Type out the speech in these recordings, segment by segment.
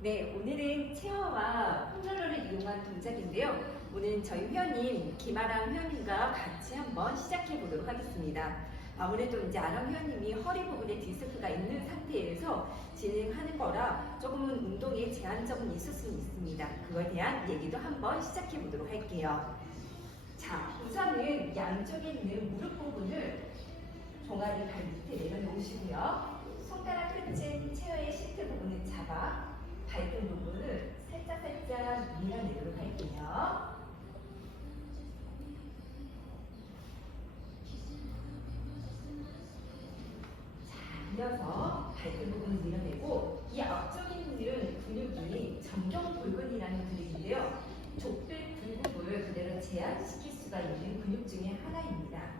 네, 오늘은 체어와 폼롤러를 이용한 동작인데요. 오늘 저희 회원님 김아랑 회원님과 같이 한번 시작해 보도록 하겠습니다. 아무래도 이제 아랑 회원님이 허리 부분에 디스크가 있는 상태에서 진행하는 거라 조금은 운동에 제한점은 있을 수 있습니다. 그거에 대한 얘기도 한번 시작해 보도록 할게요. 자, 우선은 양쪽에 있는 무릎 부분을 종아리 발 밑에 내려놓으시고요. 손가락 끝은 체어의 시트 부분을 잡아 발등 부분을 살짝 밀어내도록 할게요. 자, 이어서 발등 부분을 밀어내고 이 앞쪽에 있는 근육이 정경골근이라는 근육인데요. 족들 굴곡을 그대로 제한시킬 수가 있는 근육 중에 하나입니다.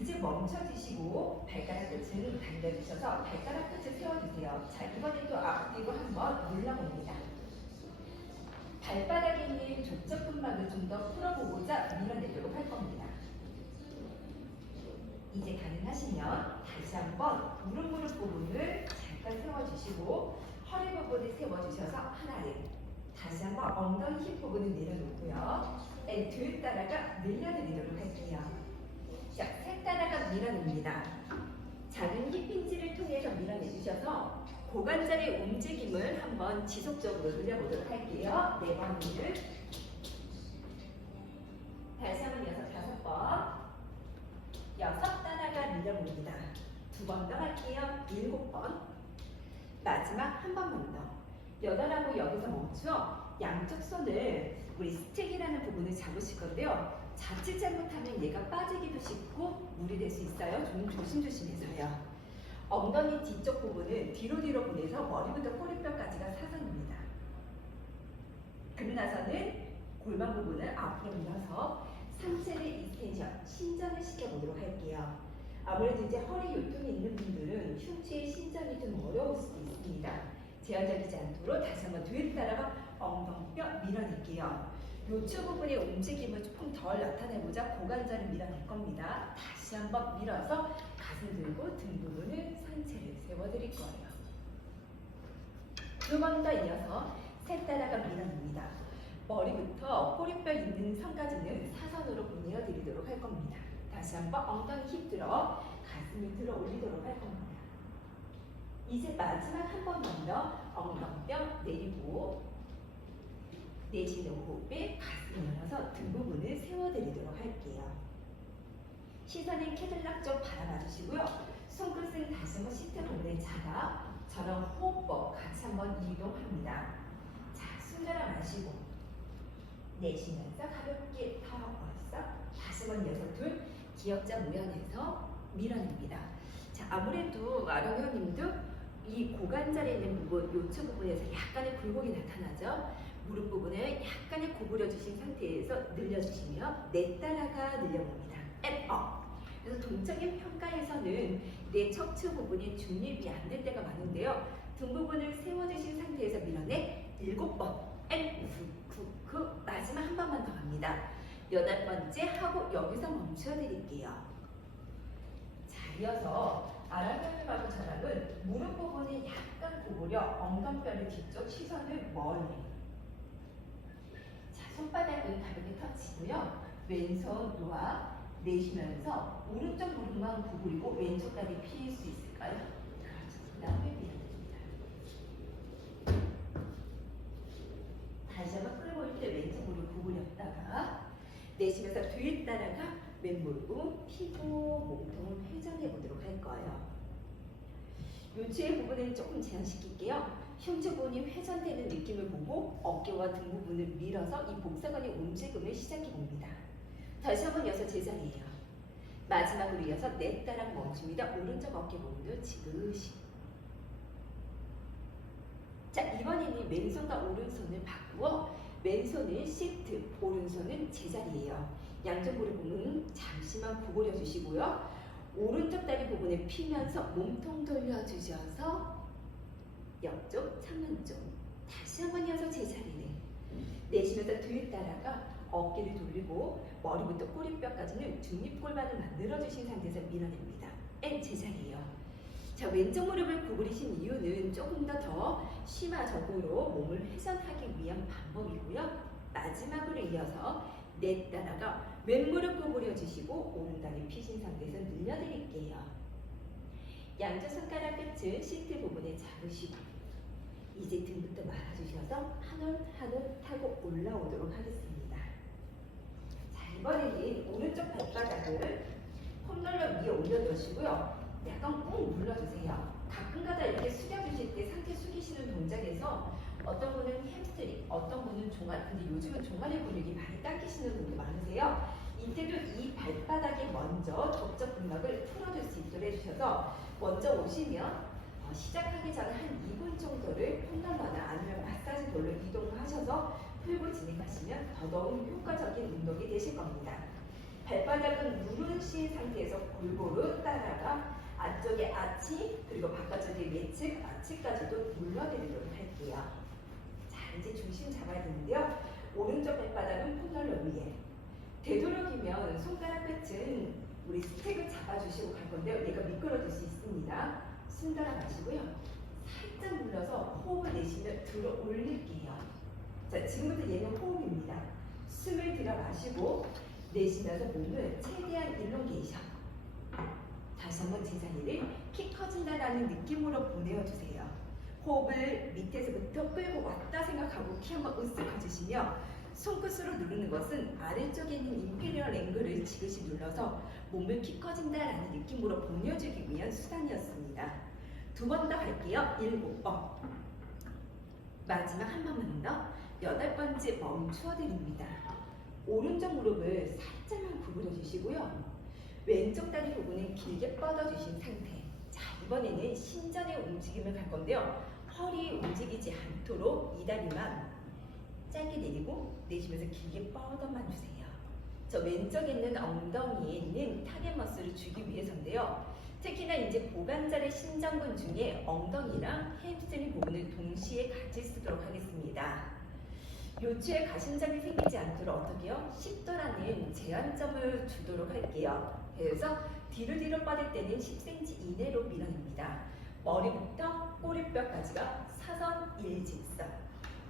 이제 멈춰주시고 발가락 끝을 당겨주셔서 발가락 끝을 세워주세요. 자, 이번에 또 앞뒤로 한번 눌러봅니다. 발바닥에 있는 족저 근막을 좀 더 풀어보고자 밀어내도록 할 겁니다. 이제 가능하시면 다시 한번 무릎 부분을 잠깐 세워주시고 허리 부분을 세워주셔서 하나를 다시 한번 엉덩이 힙 부분을 내려놓고요. 뒤를 따라가 늘려드리도록 할게요. 자, 셋 따라가 밀어냅니다. 작은 힙힌지를 통해서 밀어내주셔서 고관절의 움직임을 한번 지속적으로 늘려보도록 할게요. 4번을 다시 한번 5번 6 따라가 밀어봅니다. 2번 더 할게요. 7번 마지막 한 번만 더 8하고 여기서 멈추어 양쪽 손을 우리 스틱이라는 부분을 잡으실 건데요. 자칫 잘못하면 얘가 빠지기도 쉽고 물이 될 수 있어요. 좀 조심조심해서요. 엉덩이 뒤쪽 부분을 뒤로 보내서 머리부터 꼬리뼈까지가 사선입니다. 그러고 나서는 골반 부분을 앞으로 밀어서 상체를 익스텐션, 신전을 시켜보도록 할게요. 아무래도 이제 허리 요통이 있는 분들은 흉추의 신전이 좀 어려울 수도 있습니다. 제한적이지 않도록 다시 한번 뒤를 따라가 엉덩뼈 밀어낼게요. 요추 부분의 움직임을 조금 덜 나타내보자 고관절을 밀어낼 겁니다. 다시 한번 밀어서 가슴 들고 등 부분을 상체를 세워드릴 거예요. 2번 더 이어서 셋 따라가 밀어냅니다. 머리부터 꼬리뼈 있는 선까지는 사선으로 보내어드리도록 할 겁니다. 다시 한번 엉덩이 힙 들어 가슴을 들어 올리도록 할 겁니다. 이제 마지막 한 번만 더 엉덩뼈 내리고 내쉬는 호흡에 가슴을 열어서 등 부분을 세워드리도록 할게요. 시선은 캐들락 쪽 바라봐 주시고요. 손끝은 다시 한번 시트 부분에 잡아 저런 호흡법 같이 한번 이동합니다. 자, 숨들어 마시고 내쉬면서 가볍게 털어버렸어. 다시 한번 6, 기역자 모양에서 밀어냅니다. 자, 아무래도 아령 회원님도 이 고관절에 있는 부분, 요추 부분에서 약간의 굴곡이 나타나죠. 무릎 부분을 약간의 구부려 주신 상태에서 늘려주시며 내 따라가 늘려봅니다. 앱 업. 그래서 동적인 평가에서는 내 척추 부분이 중립이 안 될 때가 많은데요. 등 부분을 세워주신 상태에서 밀어내 7번. 앱 그 마지막 한 번만 더 갑니다. 8번째 하고 여기서 멈춰드릴게요. 자, 이어서 아랑회원님하고 저랑은 무릎 부분이 약간 구부려 엉덩뼈를 뒤쪽 시선을 멀리. 자, 손바닥은 가볍게 터치고요. 왼손 놓아 내쉬면서 오른쪽 무릎만 구부리고 왼쪽 다리 피할 수 있을까요? 그렇죠. 그 다음에 밀어냅니다. 다시 한번 끌고 올 때 왼쪽 무릎 구부렸다가 내쉬면서 뒤에 따라가 왼무릎 피고 몸통을 회전해 보도록 할 거예요. 요추의 부분은 조금 제한시킬게요. 흉추 부분이 회전되는 느낌을 보고 어깨와 등 부분을 밀어서 이 복사관의 움직임을 시작해 봅니다. 다시 한번 이어서 제자리예요. 마지막으로 이어서 내 따라 멈춥니다. 오른쪽 어깨 부분도 지그시. 자, 이번에는 왼손과 오른손을 바꾸어 왼손은 시트, 오른손은 제자리예요. 양쪽 무릎 부분 잠시만 구부려 주시고요. 오른쪽 다리 부분에 피면서 몸통 돌려주셔서 옆쪽, 창문 쪽 다시 한번 이어서 제자리네. 내쉬면서 뒤를 따라가 어깨를 돌리고 머리부터 꼬리뼈까지는 중립골반을 만들어주신 상태에서 밀어냅니다. 제자리예요. 자, 왼쪽 무릎을 구부리신 이유는 조금 더 심화적으로 몸을 회전하기 위한 방법이고요. 마지막으로 이어서 냈다라가 왼무릎 구부려 주시고 오른다리 펴신 상태에서 늘려드릴게요. 양쪽 손가락 끝을 시트 부분에 잡으시고 이제 등부터 말아주셔서 한 올 한 올 타고 올라오도록 하겠습니다. 자, 이번에는 오른쪽 발바닥을 폼롤러 위에 올려놓으시고요. 약간 꾹 눌러주세요. 가끔가다 이렇게 숙여주실 때 상체 숙이시는 동작에서 어떤 분은 햄스트링, 어떤 분은 종아리, 근데 요즘은 종아리 근육이 많이 당기시는 분도 많으세요. 이때도 이 발바닥에 먼저 접촉 근막을 풀어줄 수 있도록 해주셔서 먼저 오시면 시작하기 전에 한 2분 정도를 폼롤러나 아니면 마사지 볼로 이동하셔서 풀고 진행하시면 더더욱 효과적인 운동이 되실 겁니다. 발바닥은 누르신 상태에서 골고루 따라가 안쪽에 아치 그리고 바깥쪽에 외측 아치까지도 눌러드리도록 할게요. 자, 이제 중심 잡아야 되는데요. 오른쪽 발바닥은 폼롤러 위에 되도록이면 손가락 끝은 우리 스택을 잡아주시고 갈 건데요. 얘가 미끄러질 수 있습니다. 숨 따라 마시고요. 살짝 눌러서 호흡을 내쉬며 들어 올릴게요. 자, 지금부터 얘는 호흡입니다. 숨을 들여 마시고 내쉬면서 몸을 최대한 일롱게이션. 다시 한번 제자리를 키 커진다라는 느낌으로 보내어주세요. 호흡을 밑에서부터 끌고 왔다 생각하고 키 한번 으쓱 커주시며 손끝으로 누르는 것은 아래쪽에 있는 인피리얼 앵글을 지그시 눌러서 몸을 키 커진다라는 느낌으로 보내주기 위한 수단이었습니다. 두 번 더 갈게요. 7번. 마지막 한 번만 더. 8번째 멈추어 드립니다. 오른쪽 무릎을 살짝만 구부려 주시고요. 왼쪽 다리 부분은 길게 뻗어 주신 상태. 자, 이번에는 신전의 움직임을 갈 건데요. 허리 움직이지 않도록 이 다리만 짧게 내리고 내쉬면서 길게 뻗어만 주세요. 저 왼쪽에 있는 엉덩이에 있는 타겟 머슬을 주기 위해서인데요. 특히나 이제 고관절의 신전근 중에 엉덩이랑 햄스트링 부분을 동시에 같이 쓰도록 하겠습니다. 요추에 가심장이 생기지 않도록 어떻게요? 10도라는 제한점을 주도록 할게요. 그래서 뒤로 뻗을 때는 10cm 이내로 밀어냅니다. 머리부터 꼬리뼈까지가 사선 일직선.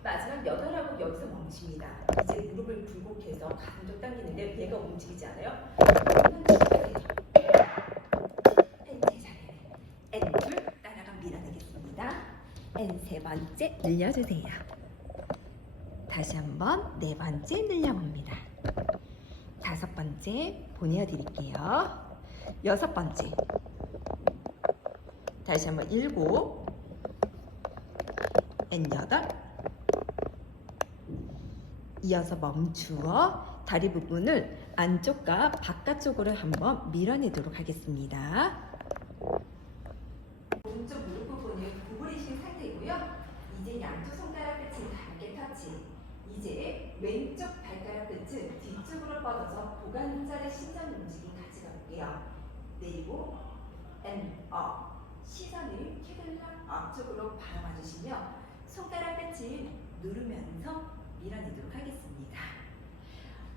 마지막 8하고 여기서 멈춥니다. 이제 무릎을 굴곡해서 가슴도 당기는데 얘가 움직이지 않아요. N2 따라가 밀어내겠습니다. N3 번째 늘려주세요. 다시 한번 4번째 늘려봅니다. 5번째 보내드릴게요. 6번째 다시 한번 7 N8 이어서 멈추어 다리 부분을 안쪽과 바깥쪽으로 한번 밀어내도록 하겠습니다. 오른쪽 무릎 부분을 구부리신 상태이고요. 이제 양쪽 손가락 끝은 함께 터치. 이제 왼쪽 발가락 끝은 뒤쪽으로 뻗어서 고관절의 신전 움직임 같이 가볼게요. 내리고 업. 시선을 캐들락 앞쪽으로 바라봐 주시며 손가락 끝을 누르면서 밀어내도록 하겠습니다.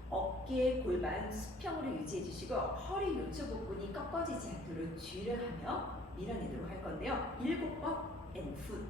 어깨 골반 수평으로 유지해 주시고 허리 요추 부분이 꺾어지지 않도록 주의를 하며 밀어내도록 할 건데요. 7번 N2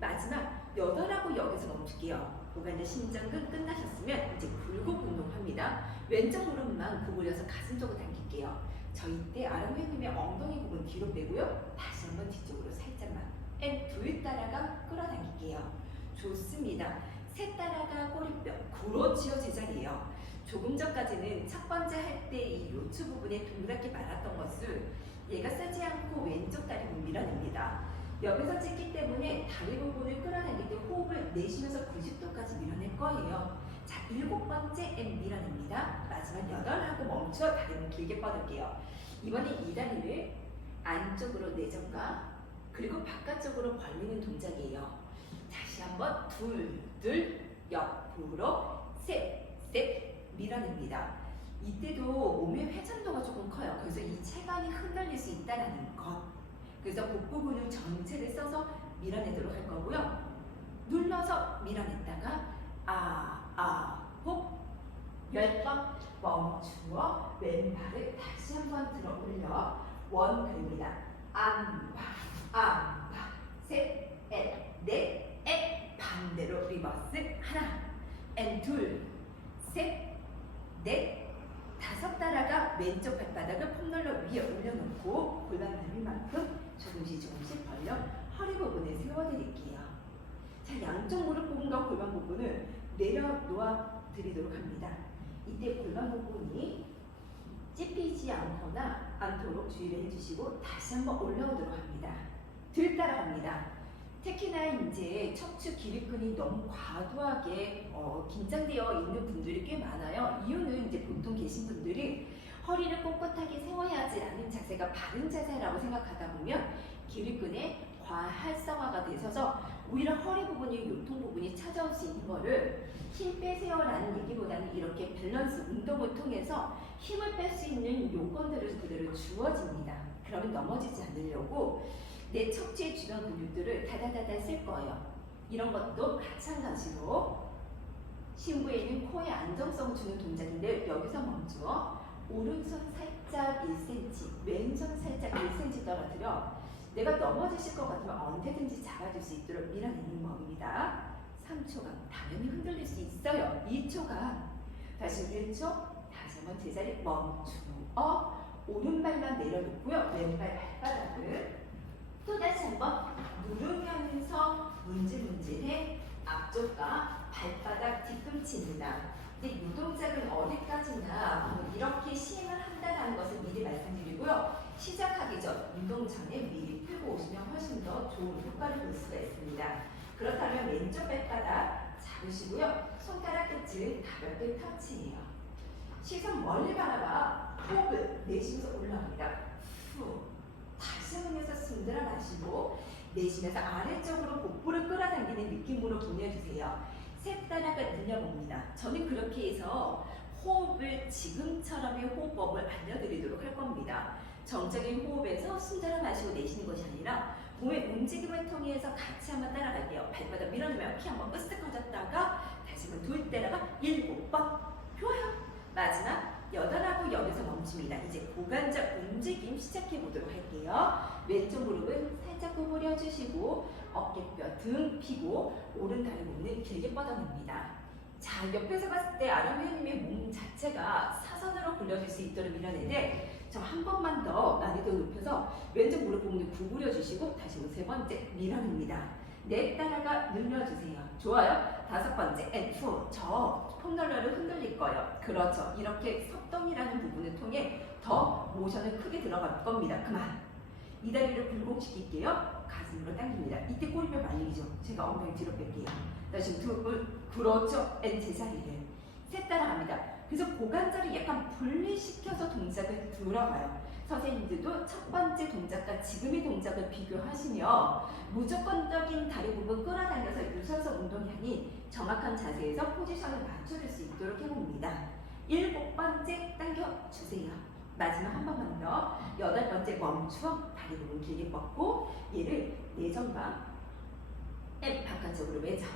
마지막 8하고 여기서 멈출게요. 고관절 신전근 끝나셨으면 이제 굴곡 운동합니다. 왼쪽 무릎만 구부려서 가슴 쪽으로 당길게요. 저 이때 아랫배님의 엉덩이 부분 뒤로 빼고요. 다시 한번 뒤쪽으로 살짝만 N2 따라가 끌어당길게요. 좋습니다. 셋 따라가 꼬리뼈 그렇지요. 제자리예요. 조금 전까지는 첫 번째 할 때 이 요추 부분에 동그랗게 말았던 것을 얘가 쓰지 않고 왼쪽 다리 부분 밀어냅니다. 여기서 찍기 때문에 다리 부분을 끌어당길 때 호흡을 내쉬면서 90도까지 밀어낼 거예요. 자, 7번째 M 밀어냅니다. 마지막 8하고 멈춰 다리는 길게 뻗을게요. 이번에 이 다리를 안쪽으로 내전과 그리고 바깥쪽으로 벌리는 동작이에요. 다시 한번 둘 옆으로 셋 밀어냅니다. 이때도 몸의 회전도가 조금 커요. 그래서 이 체감이 흩날릴 수 있다는 것. 그래서 복부 근육 전체를 써서 밀어내도록 할 거고요. 눌러서 밀어냈다가 호흡 10번 멈추어 왼발을 다시 한번 들어 올려 원 그립니다. 안바 셋 넷 리버스 하나, 앤 둘, 셋, 넷, 다섯 따라가 왼쪽 발바닥을 폼롤러 위에 올려놓고 골반 넓이만큼 조금씩 벌려 허리 부분을 세워드릴게요. 자, 양쪽 무릎 부분과 골반 부분을 내려놓아 드리도록 합니다. 이때 골반 부분이 찝히지 않도록 주의를 해주시고 다시 한번 올라오도록 합니다. 들 따라갑니다. 특히나 이제 척추 기립근이 너무 과도하게 긴장되어 있는 분들이 꽤 많아요. 이유는 이제 보통 계신 분들이 허리를 꼿꼿하게 세워야지라는 자세가 바른 자세라고 생각하다 보면 기립근의 과활성화가 되셔서 오히려 허리 부분이 요통 부분이 찾아올 수 있는 거를 힘 빼세요라는 얘기보다는 이렇게 밸런스 운동을 통해서 힘을 뺄 수 있는 요건들을 그대로 주어집니다. 그러면 넘어지지 않으려고 내 척추의 주변 근육들을 다다다다 쓸 거예요. 이런 것도 마찬가지로 심부에 있는 코의 안정성 주는 동작인데 여기서 멈추어 오른손 살짝 1cm, 왼손 살짝 1cm 떨어뜨려 내가 넘어지실 것 같으면 언제든지 잡아줄 수 있도록 밀어내는 법입니다. 3초간 당연히 흔들릴 수 있어요. 2초간 다시 1초 다시 한번 제자리 멈추어 오른발만 내려놓고요. 왼발 발바닥을 또다시 한번 누르면서 문질문질해 앞쪽과 발바닥 뒤꿈치입니다. 근데 이 동작은 어디까지나 이렇게 시행을 한다는 것을 미리 말씀드리고요. 시작하기 전 운동 전에 미리 풀고 오시면 훨씬 더 좋은 효과를 볼 수가 있습니다. 그렇다면 왼쪽 발바닥 잡으시고요. 손가락 끝을 가볍게 터치해요. 시선 멀리 바라봐 호흡을 내쉬면서 올라갑니다. 후. 다시 흘려서 숨 들어 마시고 내쉬면서 아래쪽으로 복부를 끌어당기는 느낌으로 보내주세요. 셋 따라가 늘려봅니다. 저는 그렇게 해서 호흡을 지금처럼의 호흡법을 알려드리도록 할 겁니다. 정적인 호흡에서 숨 들어 마시고 내쉬는 것이 아니라 몸의 움직임을 통해서 같이 한번 따라갈게요. 발바닥 밀어내면 키 한번 으쓱 커졌다가 다시 한번 둘 때다가 7번 좋아요. 마지막 8하고 여기서 멈춥니다. 이제 고관절 움직임 시작해 보도록 할게요. 왼쪽 무릎은 살짝 구부려 주시고 어깨뼈 등 펴고 오른 다리 부분은 길게 뻗어냅니다. 자, 옆에서 봤을 때 아람회원님의 몸 자체가 사선으로 굴려질 수 있도록 밀어내는데 저 한 번만 더 난이도 높여서 왼쪽 무릎 부분을 구부려 주시고 다시 세 번째 밀어냅니다. 넷 따라가 늘려주세요. 좋아요. 다섯 번째 앤2 저 폼롤러를 흔들릴 거예요. 그렇죠. 이렇게 섭동이라는 부분을 통해 더 모션을 크게 들어갈 겁니다. 그만. 이 다리를 굴곡시킬게요. 가슴으로 당깁니다. 이때 꼬리뼈 말리죠. 제가 엉덩이 뒤로 뺄게요. 다시 두 그렇죠. 앤 제자리를 셋 따라갑니다. 그래서 고관절이 약간 분리시켜서 동작을 들어가요. 선생님들도 첫 번째 동작과 지금의 동작을 비교하시며 무조건적인 다리 부분 끌어당겨서 유산소 운동이 아닌 정확한 자세에서 포지션을 맞춰줄 수 있도록 해봅니다. 7번째 당겨주세요. 마지막 한 번만 더. 8번째 멈추어 다리 부분 길게 뻗고 얘를 내전방 M 바깥쪽으로 외전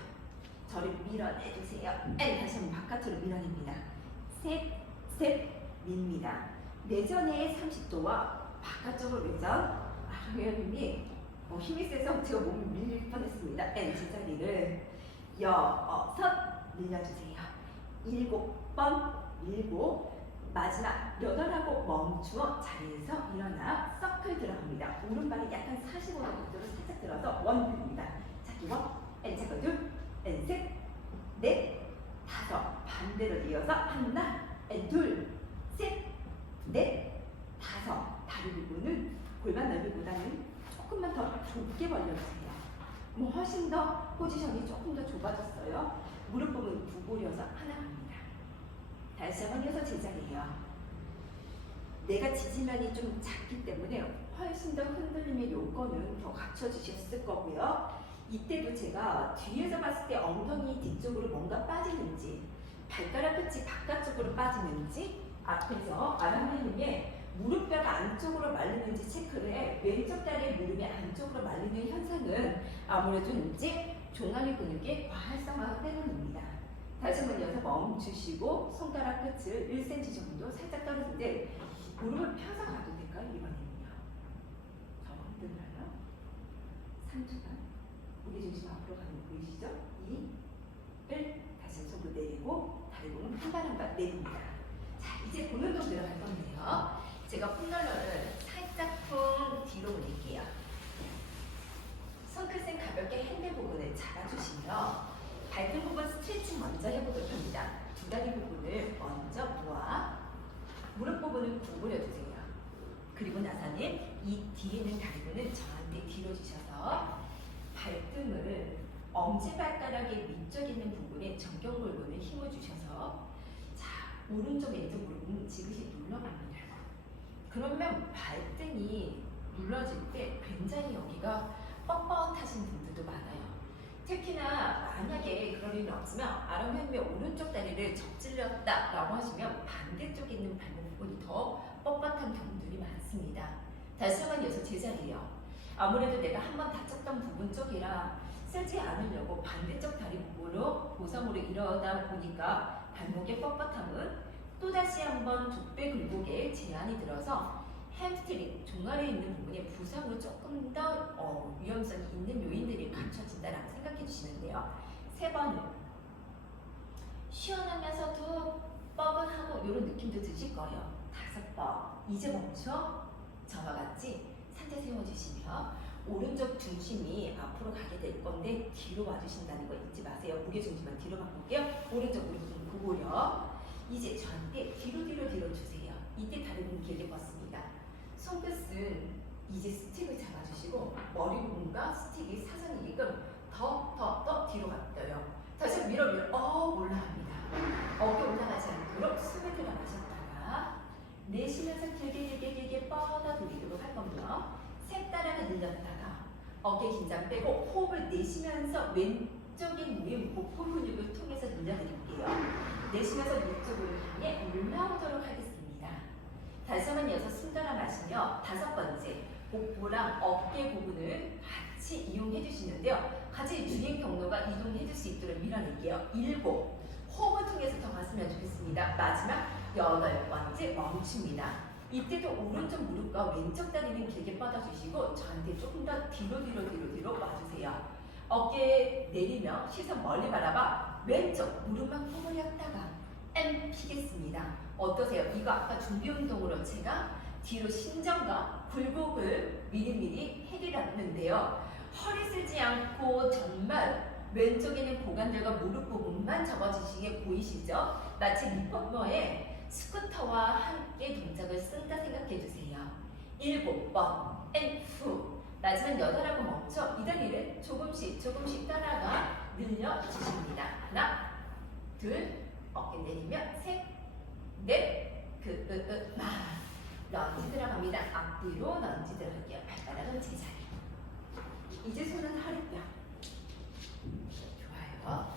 저를 밀어내주세요. M 다시 한번 바깥으로 밀어냅니다. 셋 밀니다. 내전의 30도와 바깥쪽으로 외전. 회원님이 힘이 세서 제가 몸이 밀릴 뻔했습니다. N 제자리를 6 밀려주세요. 7번 밀고 마지막 8하고 멈추어 자리에서 일어나 서클 들어갑니다. 오른발이 약간 45도 각도로 살짝 들어서 원 봅니다. 자, 원, N 차고 둘, N 셋, 넷, 다섯. 반대로 이어서 하나, N 둘, 셋, 넷, 다섯. 다리 부분은 골반 넓이보다는 조금만 더 좁게 벌려주세요. 뭐 훨씬 더 포지션이 조금 더 좁아졌어요. 무릎 부분 구부려서 하나 갑니다. 다시 한번 이어서 제자리예요. 내가 지지면이 좀 작기 때문에 훨씬 더 흔들림의 요건은 더 갖춰주셨을 거고요. 이때도 제가 뒤에서 봤을 때 엉덩이 뒤쪽으로 뭔가 빠지는지 발가락 끝이 바깥쪽으로 빠지는지 앞에서 아람회님의 무릎뼈가 안쪽으로 말리는지 체크를 해. 왼쪽 다리의 무릎이 안쪽으로 말리는 현상은 아무래도 이제 종아리 근육의 과활성화가 때문입니다. 다시 한번 이어서 멈추시고 손가락 끝을 1cm 정도 살짝 떨어진데 무릎을 펴서 가도 될까요? 이번에는요. 저 흔들려요. 3초간 무게 중심 앞으로 가는 거 보이시죠? 2, 무릎을 다시 손으로 내리고 다리 부분 한 발 한 발 내립니다. 자, 이제 본 운동 들어갈 건데요. 제가 폼롤러를 살짝쿵 뒤로 올릴게요. 손끝은 가볍게 핸들 부분을 잡아주시며 발등 부분 스트레칭 먼저 해보도록 합니다. 두 다리 부분을 먼저 모아 무릎 부분을 구부려 주세요. 그리고 나서는 이 뒤에 있는 다리부는 저한테 뒤로 주셔서 발등을 엄지발가락의 위쪽에 있는 부분에 정경골근에 힘을 주셔서 자, 오른쪽 왼쪽 무릎은 지그시 눌러갑니다. 그러면 발등이 눌러질 때 굉장히 여기가 뻣뻣하신 분들도 많아요. 특히나 만약에 그럴 일은 없으면 아람현미의 오른쪽 다리를 접질렸다라고 하시면 반대쪽에 있는 발목 부분이 더 뻣뻣한 경우들이 많습니다. 다시 한번 이어서 제자리예요. 아무래도 내가 한번 다쳤던 부분 쪽이라 쓰지 않으려고 반대쪽 다리 부분으로 보상으로 이러다 보니까 발목의 뻣뻣함은 또다시 한번 족배 굴곡에 제한이 들어서 햄스트링, 종아리에 있는 부분에 부상으로 조금 더 위험성이 있는 요인들이 갖춰진다라고 생각해 주시면 돼요. 3번은 시원하면서도 뻐근하고 이런 느낌도 드실 거예요. 5번, 이제 멈춰. 저와 같이 상체 세워주시며 오른쪽 중심이 앞으로 가게 될 건데 뒤로 와주신다는 거 잊지 마세요. 무게 중심만 뒤로 바꿀게요. 오른쪽 무릎은 구부려. 이제 저한테 뒤로 주세요. 이때 다리는 길게 뻗습니다. 손끝은 이제 스틱을 잡아주시고 머리 부분과 스틱이 사선이게끔 더 뒤로 갔어요. 다시 밀어 올라갑니다. 어깨 올라가지 않도록 숨을 들어가셨다가 내쉬면서 길게 뻗어들이도록 할 겁니다. 셋 따라가 늘렸다가 어깨 긴장 빼고 호흡을 내쉬면서 왼쪽에 있는 복부 근육을 통해서 늘려드릴게요. 내쉬면서 위쪽으로 향해 올라오도록 하겠습니다. 다시 한번 이어서 숨 들어 마시며 5번째 복부랑 어깨 부분을 같이 이용해 주시는데요. 같이 주행 경로가 이동해 줄 수 있도록 밀어낼게요. 7 호흡을 통해서 더 갔으면 좋겠습니다. 마지막 8번째 멈춥니다. 이때도 오른쪽 무릎과 왼쪽 다리는 길게 뻗어주시고 저한테 조금 더 뒤로 와주세요. 어깨 내리며 시선 멀리 바라봐 왼쪽 무릎만 구부렸다가 M 피겠습니다. 어떠세요? 이거 아까 준비 운동으로 제가 뒤로 신전과 굴곡을 미리미리 해드렸는데요. 허리 쓰지 않고 정말 왼쪽에는 고관절과 무릎 부분만 접어주시게 보이시죠? 마치 리퍼머에 스쿠터와 함께 동작을 쓴다 생각해 주세요. 7번 F 마지막 8하고 멈춰 이 다리를 조금씩 따라가 늘려주십니다. 하나, 둘, 어깨 내리며 셋, 넷, 런지 들어갑니다. 앞뒤로 런지 들어갈게요. 발바닥은 제자리. 이제 손은 허리뼈. 좋아요.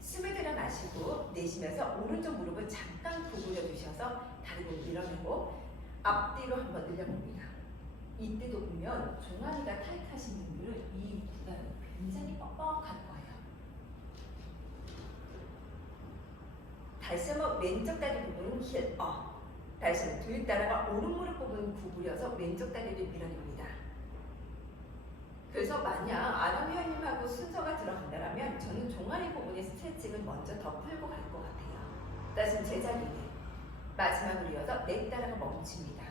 숨을 들어 마시고 내쉬면서 오른쪽 무릎을 잠깐 구부려 주셔서 다리를 밀어내고 앞뒤로 한번 늘려봅니다. 이때도 보면 종아리가 타이트하신 분들은 이 구간은 굉장히 뻑뻑할 거예요. 다시 한번 왼쪽 다리 부분은 힐 업. 다시 한번 뒤에 따라가 오른 무릎 부분 구부려서 왼쪽 다리를 밀어냅니다. 그래서 만약 아람회원님하고 순서가 들어간다면 저는 종아리 부분의 스트레칭을 먼저 더 풀고 갈 것 같아요. 다시 제자리에 마지막으로 이어서 내 따라가 멈춥니다.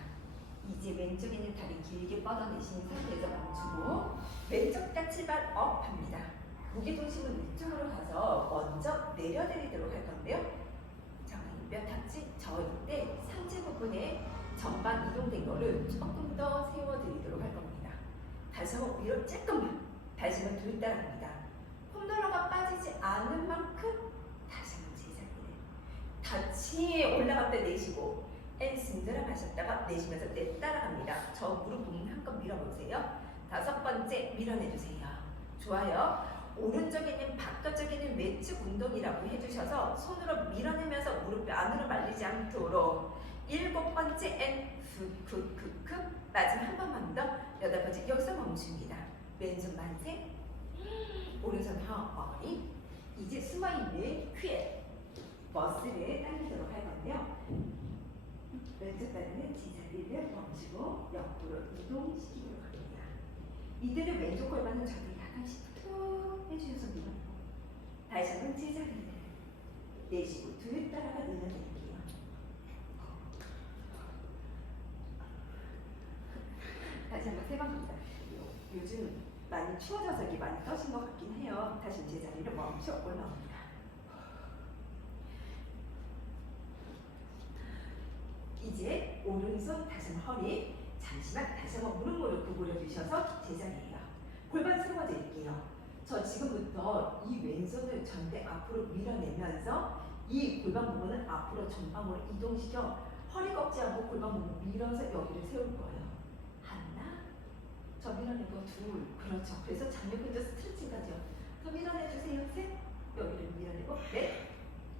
이제 왼쪽에 있는 다리 길게 뻗어내시는 상태에서 멈추고 왼쪽 까치발 업 합니다. 무게중심은 위쪽으로 가서 먼저 내려드리도록 할 건데요. 몇 탑지 저을 때 상체 부분에 전방 이동된 거를 조금 더 세워드리도록 할 겁니다. 다시 한번 위로 조금만 다시 한번 둘 따라갑니다. 폼롤러가 빠지지 않을 만큼 다시 한번 제자리를 같이 올라갔다 내쉬고 숨 들어 마셨다가 내쉬면서 내 따라갑니다. 저 무릎 부분 한껏 밀어보세요. 5번째 밀어내주세요. 좋아요. 오른쪽에 있는 바깥쪽에 있는 외측 운동이라고 해주셔서 손으로 밀어내면서 무릎 안으로 말리지 않도록 7번째 N 마지막 한 번만 더 8번째 여기서 멈춥니다. 왼손 만세 오른손 허리 이제 숨어있는 퀴에 머슬을 당기도록 할 건데요. 왼쪽 다리는 제자리를 멈추고 옆으로 이동시키도록 합니다. 이들은 왼쪽 골반은 저기 약간씩 툭 해주셔서 밀어내고 다시 한번 내쉬고 둘 따라가 늘려드릴게요. 다시 한번 세 번 갑니다. 요즘 많이 추워져서 이게 많이 떠신 것 같긴 해요. 다시 제자리를 멈춰 올라옵니다. 이제 오른손 다시 한번 허리, 잠시만 다시 한번 무릎 구부려 주셔서 제자리예요. 골반 세워 드릴게요. 저 지금부터 이 왼손을 전대 앞으로 밀어내면서 이 골반 부분을 앞으로 전방으로 이동시켜 허리 꺾지 않고 골반 부분 밀어서 여기를 세울 거예요. 하나, 저 밀어내고 둘, 그렇죠. 그래서 장력근도 스트레칭까지요. 더 밀어내주세요. 셋, 여기를 밀어내고 넷,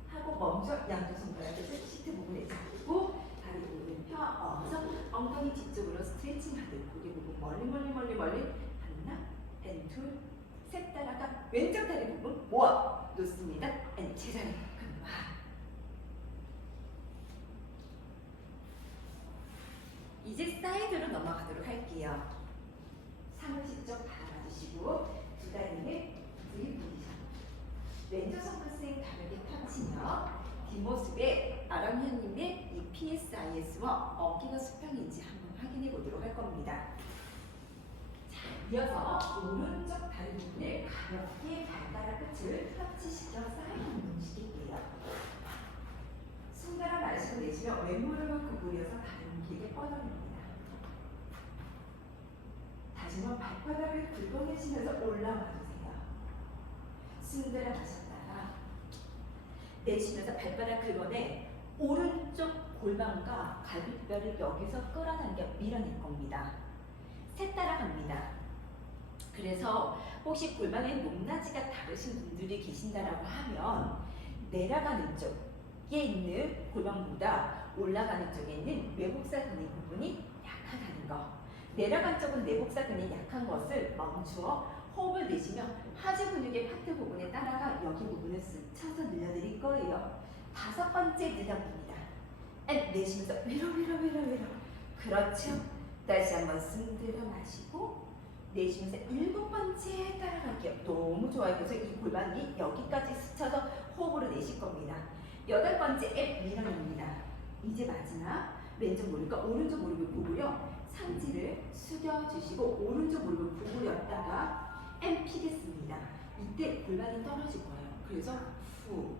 하고 멈춰 양쪽 손가락을 시트 부분에 잡고 다리 부분을 펴어서 엉덩이 뒤쪽으로 스트레칭 하듯 고개 부분 멀리 하나, 앤 둘, 셋 따라가 왼쪽 다리 부분 모아 놓습니다. 앤 제자리 금방. 이제 사이드로 넘어가도록 할게요. 상체쪽 바라봐주시고 두 다리를 V 포지션. 왼쪽 손가락 가볍게 펴치며 뒷모습에 아람현님의 이 PSIS와 어깨가 수평인지 한번 확인해 보도록 할 겁니다. 자, 이어서 오른쪽 다리 부분을 가볍게 발가락 끝을 터치시켜 사이드 운동시킬게요. 숨가라 마시고 내쉬며 왼무릎을 구부려서 다리를 길게 뻗어냅니다. 다시 한번 발바닥을 긁어내시면서 올라와 주세요. 숨들어 마셨다가 내쉬면서 발바닥 긁어내 오른쪽 골반과 갈비뼈를 여기서 끌어당겨 밀어낼 겁니다. 셋 따라갑니다. 그래서 혹시 골반의 높낮이가 다르신 분들이 계신다라고 하면 내려가는 쪽에 있는 골반보다 올라가는 쪽에 있는 외복사근의 부분이 약하다는 거. 내려간 쪽은 내복사근이 약한 것을 멈추어 호흡을 내쉬며 하지 근육의 파트 부분에 따라가 여기 부분을 스쳐서 늘려드릴 거예요. 다섯 번째 늘려봅니다. 내쉬면서 위로. 그렇죠. 다시 한번 숨 들여 마시고 내쉬면서 일곱 번째 따라갈게요. 너무 좋아요. 그래서 이 골반이 여기까지 스쳐서 호흡으로 내실 겁니다. 여덟 번째 앱 밀어냅니다. 이제 마지막 왼쪽 무릎과 오른쪽 무릎을 구부려 상체를 숙여주시고 오른쪽 무릎을 구부렸다가 엠 피겠습니다. 이때 골반이 떨어질 거예요. 그래서 후,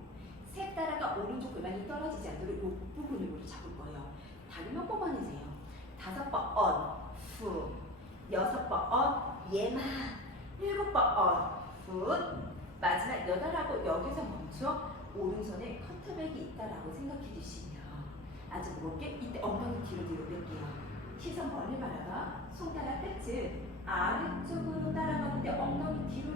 셋 따라가 오른쪽 골반이 떨어지지 않도록 이 복부 근육으로 잡을 거예요. 다리 몇 번 만이세요? 다섯 번 언, 후, 여섯 번 언, 예마, 일곱 번 언, 후, 마지막 여덟하고 여기서 멈춰 오른손에 커터백이 있다라고 생각해 주시면 아주 무겁게 이때 엉덩이 뒤로 뺄게요. 시선 멀리 바라봐. 손가락 끝을 아래쪽으로 따라가는데 엉덩이 뒤로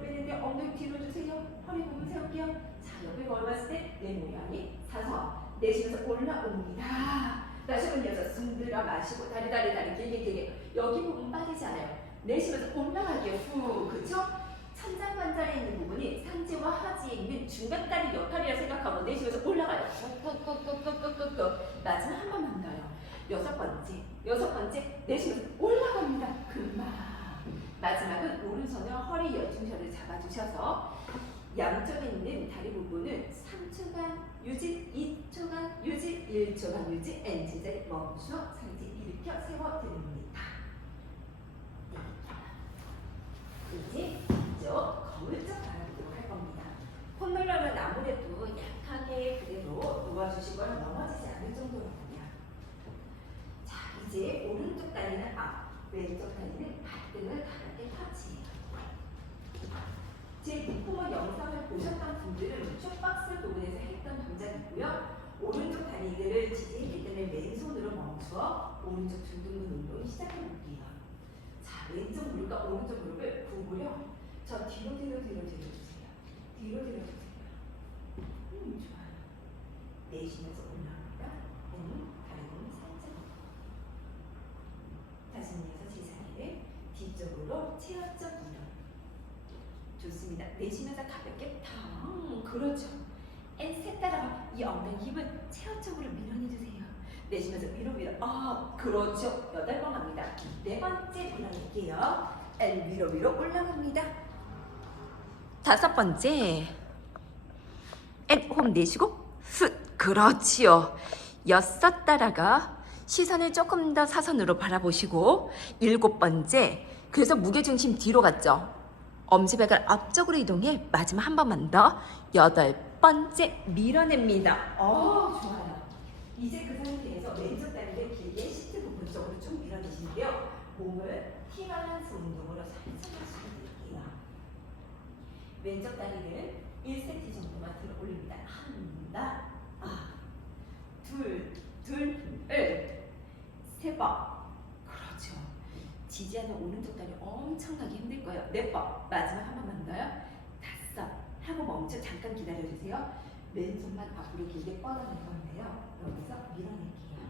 빼는데 엉덩이 뒤로 주세요. 허리 부분 세울게요. 자, 옆에 거울 봤을 때 내 모양이 사서 내쉬면서 올라옵니다. 다시 한번 이어서 숨 들어 마시고 다리 길게 여기 부분 빠지지 않아요. 내쉬면서 올라가게요. 후, 그쵸? 천장관절에 있는 부분이 상체와 하지에 있는 중간다리 역할이라 생각하고 내쉬면서 올라가요. 꾹꾹꾹꾹꾹꾹꾹. 마지막 한 번만 더요. 여섯 번째 내쉬면서 올라갑니다. 금방. 마지막은 오른손으로 허리 열중셔를 잡아주셔서 양쪽에 있는 다리 부분을 3초간 유지, 2초간 유지, 1초간 유지, 제자리 멈춰 상체 일으켜 세워드립니다. 이제 이쪽 거울 쪽 바라보도록 할 겁니다. 콧놀러는 아무래도 약하게 그대로 놓아주시거나 넘어지지 않을 정도로군요. 자, 이제 오른쪽 다리는 앞, 왼쪽 다리는 발등을 가볍게 터치해요. 제 리포머 영상을 보셨던 분들은 쇼박스 부분에서 했던 동작이고요. 오른쪽 다리를 지지했기 때문에 왼손으로 멈추어 오른쪽 둥둥근 운동 시작해볼게요. 자, 왼쪽 무릎과 오른쪽 무릎을 구부려 저 뒤로 주세요. 뒤로 주세요. 좋아요. 내쉬면서 올라갑니다. 다리는 살짝 다시 내서 제자리를 뒤쪽으로 체어적 이동. 좋습니다. 내쉬면서 가볍게 탕. 그렇죠. 셋 따라가. 이 엉덩이 힘을 체어쪽으로 밀어내주세요. 내쉬면서 위로. 그렇죠. 8번 갑니다. 네 번째 밀어낼게요. 위로 올라갑니다. 다섯 번째 호흡 내쉬고 훗. 그렇지요. 여섯 따라가 시선을 조금 더 사선으로 바라보시고 일곱 번째. 그래서 무게중심 뒤로 갔죠. 엄지발가락 앞쪽으로 이동해. 마지막 한 번만 더. 여덟 번째 밀어냅니다. 좋아요. 이제 그 상태에서 왼쪽 다리를 길게 시트 부분 쪽으로 쭉 밀어내시는데요. 몸을 히발란스 운동으로 살짝만 숙여드릴게요. 왼쪽 다리를 1cm 정도만 들어 올립니다. 하나, 세 번. 그렇죠. 지지하는 오른쪽 다리 엄청나게 힘들 거예요. 네 번. 마지막 한 번만 더요. 다섯. 하고 멈춰 잠깐 기다려주세요. 왼손만 앞으로 길게 뻗어낼 건데요. 여기서 밀어낼게요.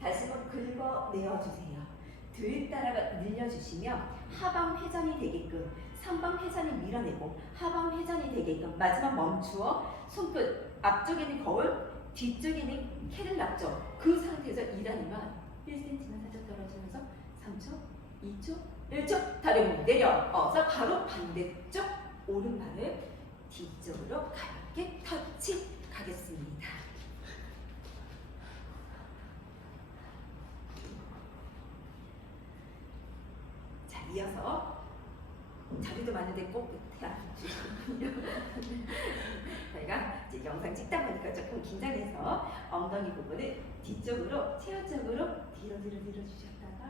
다시 한번 긁어내어주세요. 들 따라가 늘려주시면 하방 회전이 되게끔, 상방 회전이 밀어내고 하방 회전이 되게끔. 마지막 멈추어 손끝 앞쪽에는 거울, 뒤쪽에는 캐를 놨죠. 그 상태에서 2단이만 1cm만 살짝 떨어지면서 3초, 2초, 1초. 다리 몸 내려서 바로 반대쪽 오른발을 뒤쪽으로 가볍게 터치 가겠습니다. 자, 이어서 자리도 많은데 꼭 끝에 앉으시고요. 저희가 이제 영상 찍다 보니까 조금 긴장해서 엉덩이 부분을 뒤쪽으로, 체어 쪽으로 뒤로 주셨다가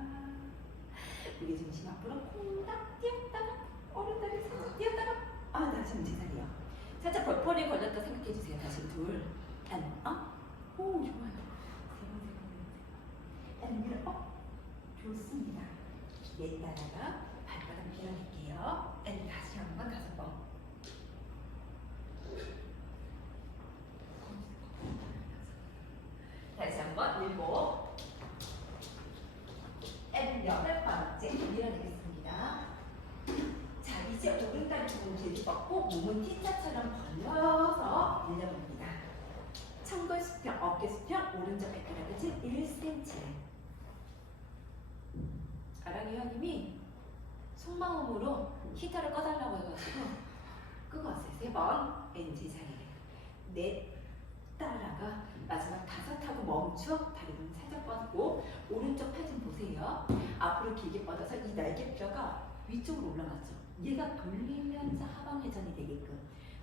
무게중심 앞으로 콩닥 뛰었다가 오른다리 살짝 뛰었다가 다시 한번 제자리요. 살짝 벌펄이 걸렸다 생각해주세요. 다시 둘, 하나, 좋아요. 세 번, 밀어, 좋습니다. 넷 따라가 발바닥 밀어낼게요. 다시 한번 5번. 다시 한번 7. 8번째 밀어내겠습니다. 자, 이제 오른다리 부분 길게 뻗고 몸은 T자처럼 벌려서 밀려봅니다. 청골 수평, 어깨 수평, 오른쪽 발가락을 1cm. 아랑이 회원님이 속마음으로 히터를 꺼달라고 해가지고 끄고 왔어요. 3번 NG 자리를. 넷 따라가 마지막 5 하고 멈춰. 다리 좀 살짝 뻗고 오른쪽 팔 좀 보세요. 앞으로 길게 뻗어서 이 날개뼈가 위쪽으로 올라갔죠. 얘가 돌리면서 하방 회전이 되게끔.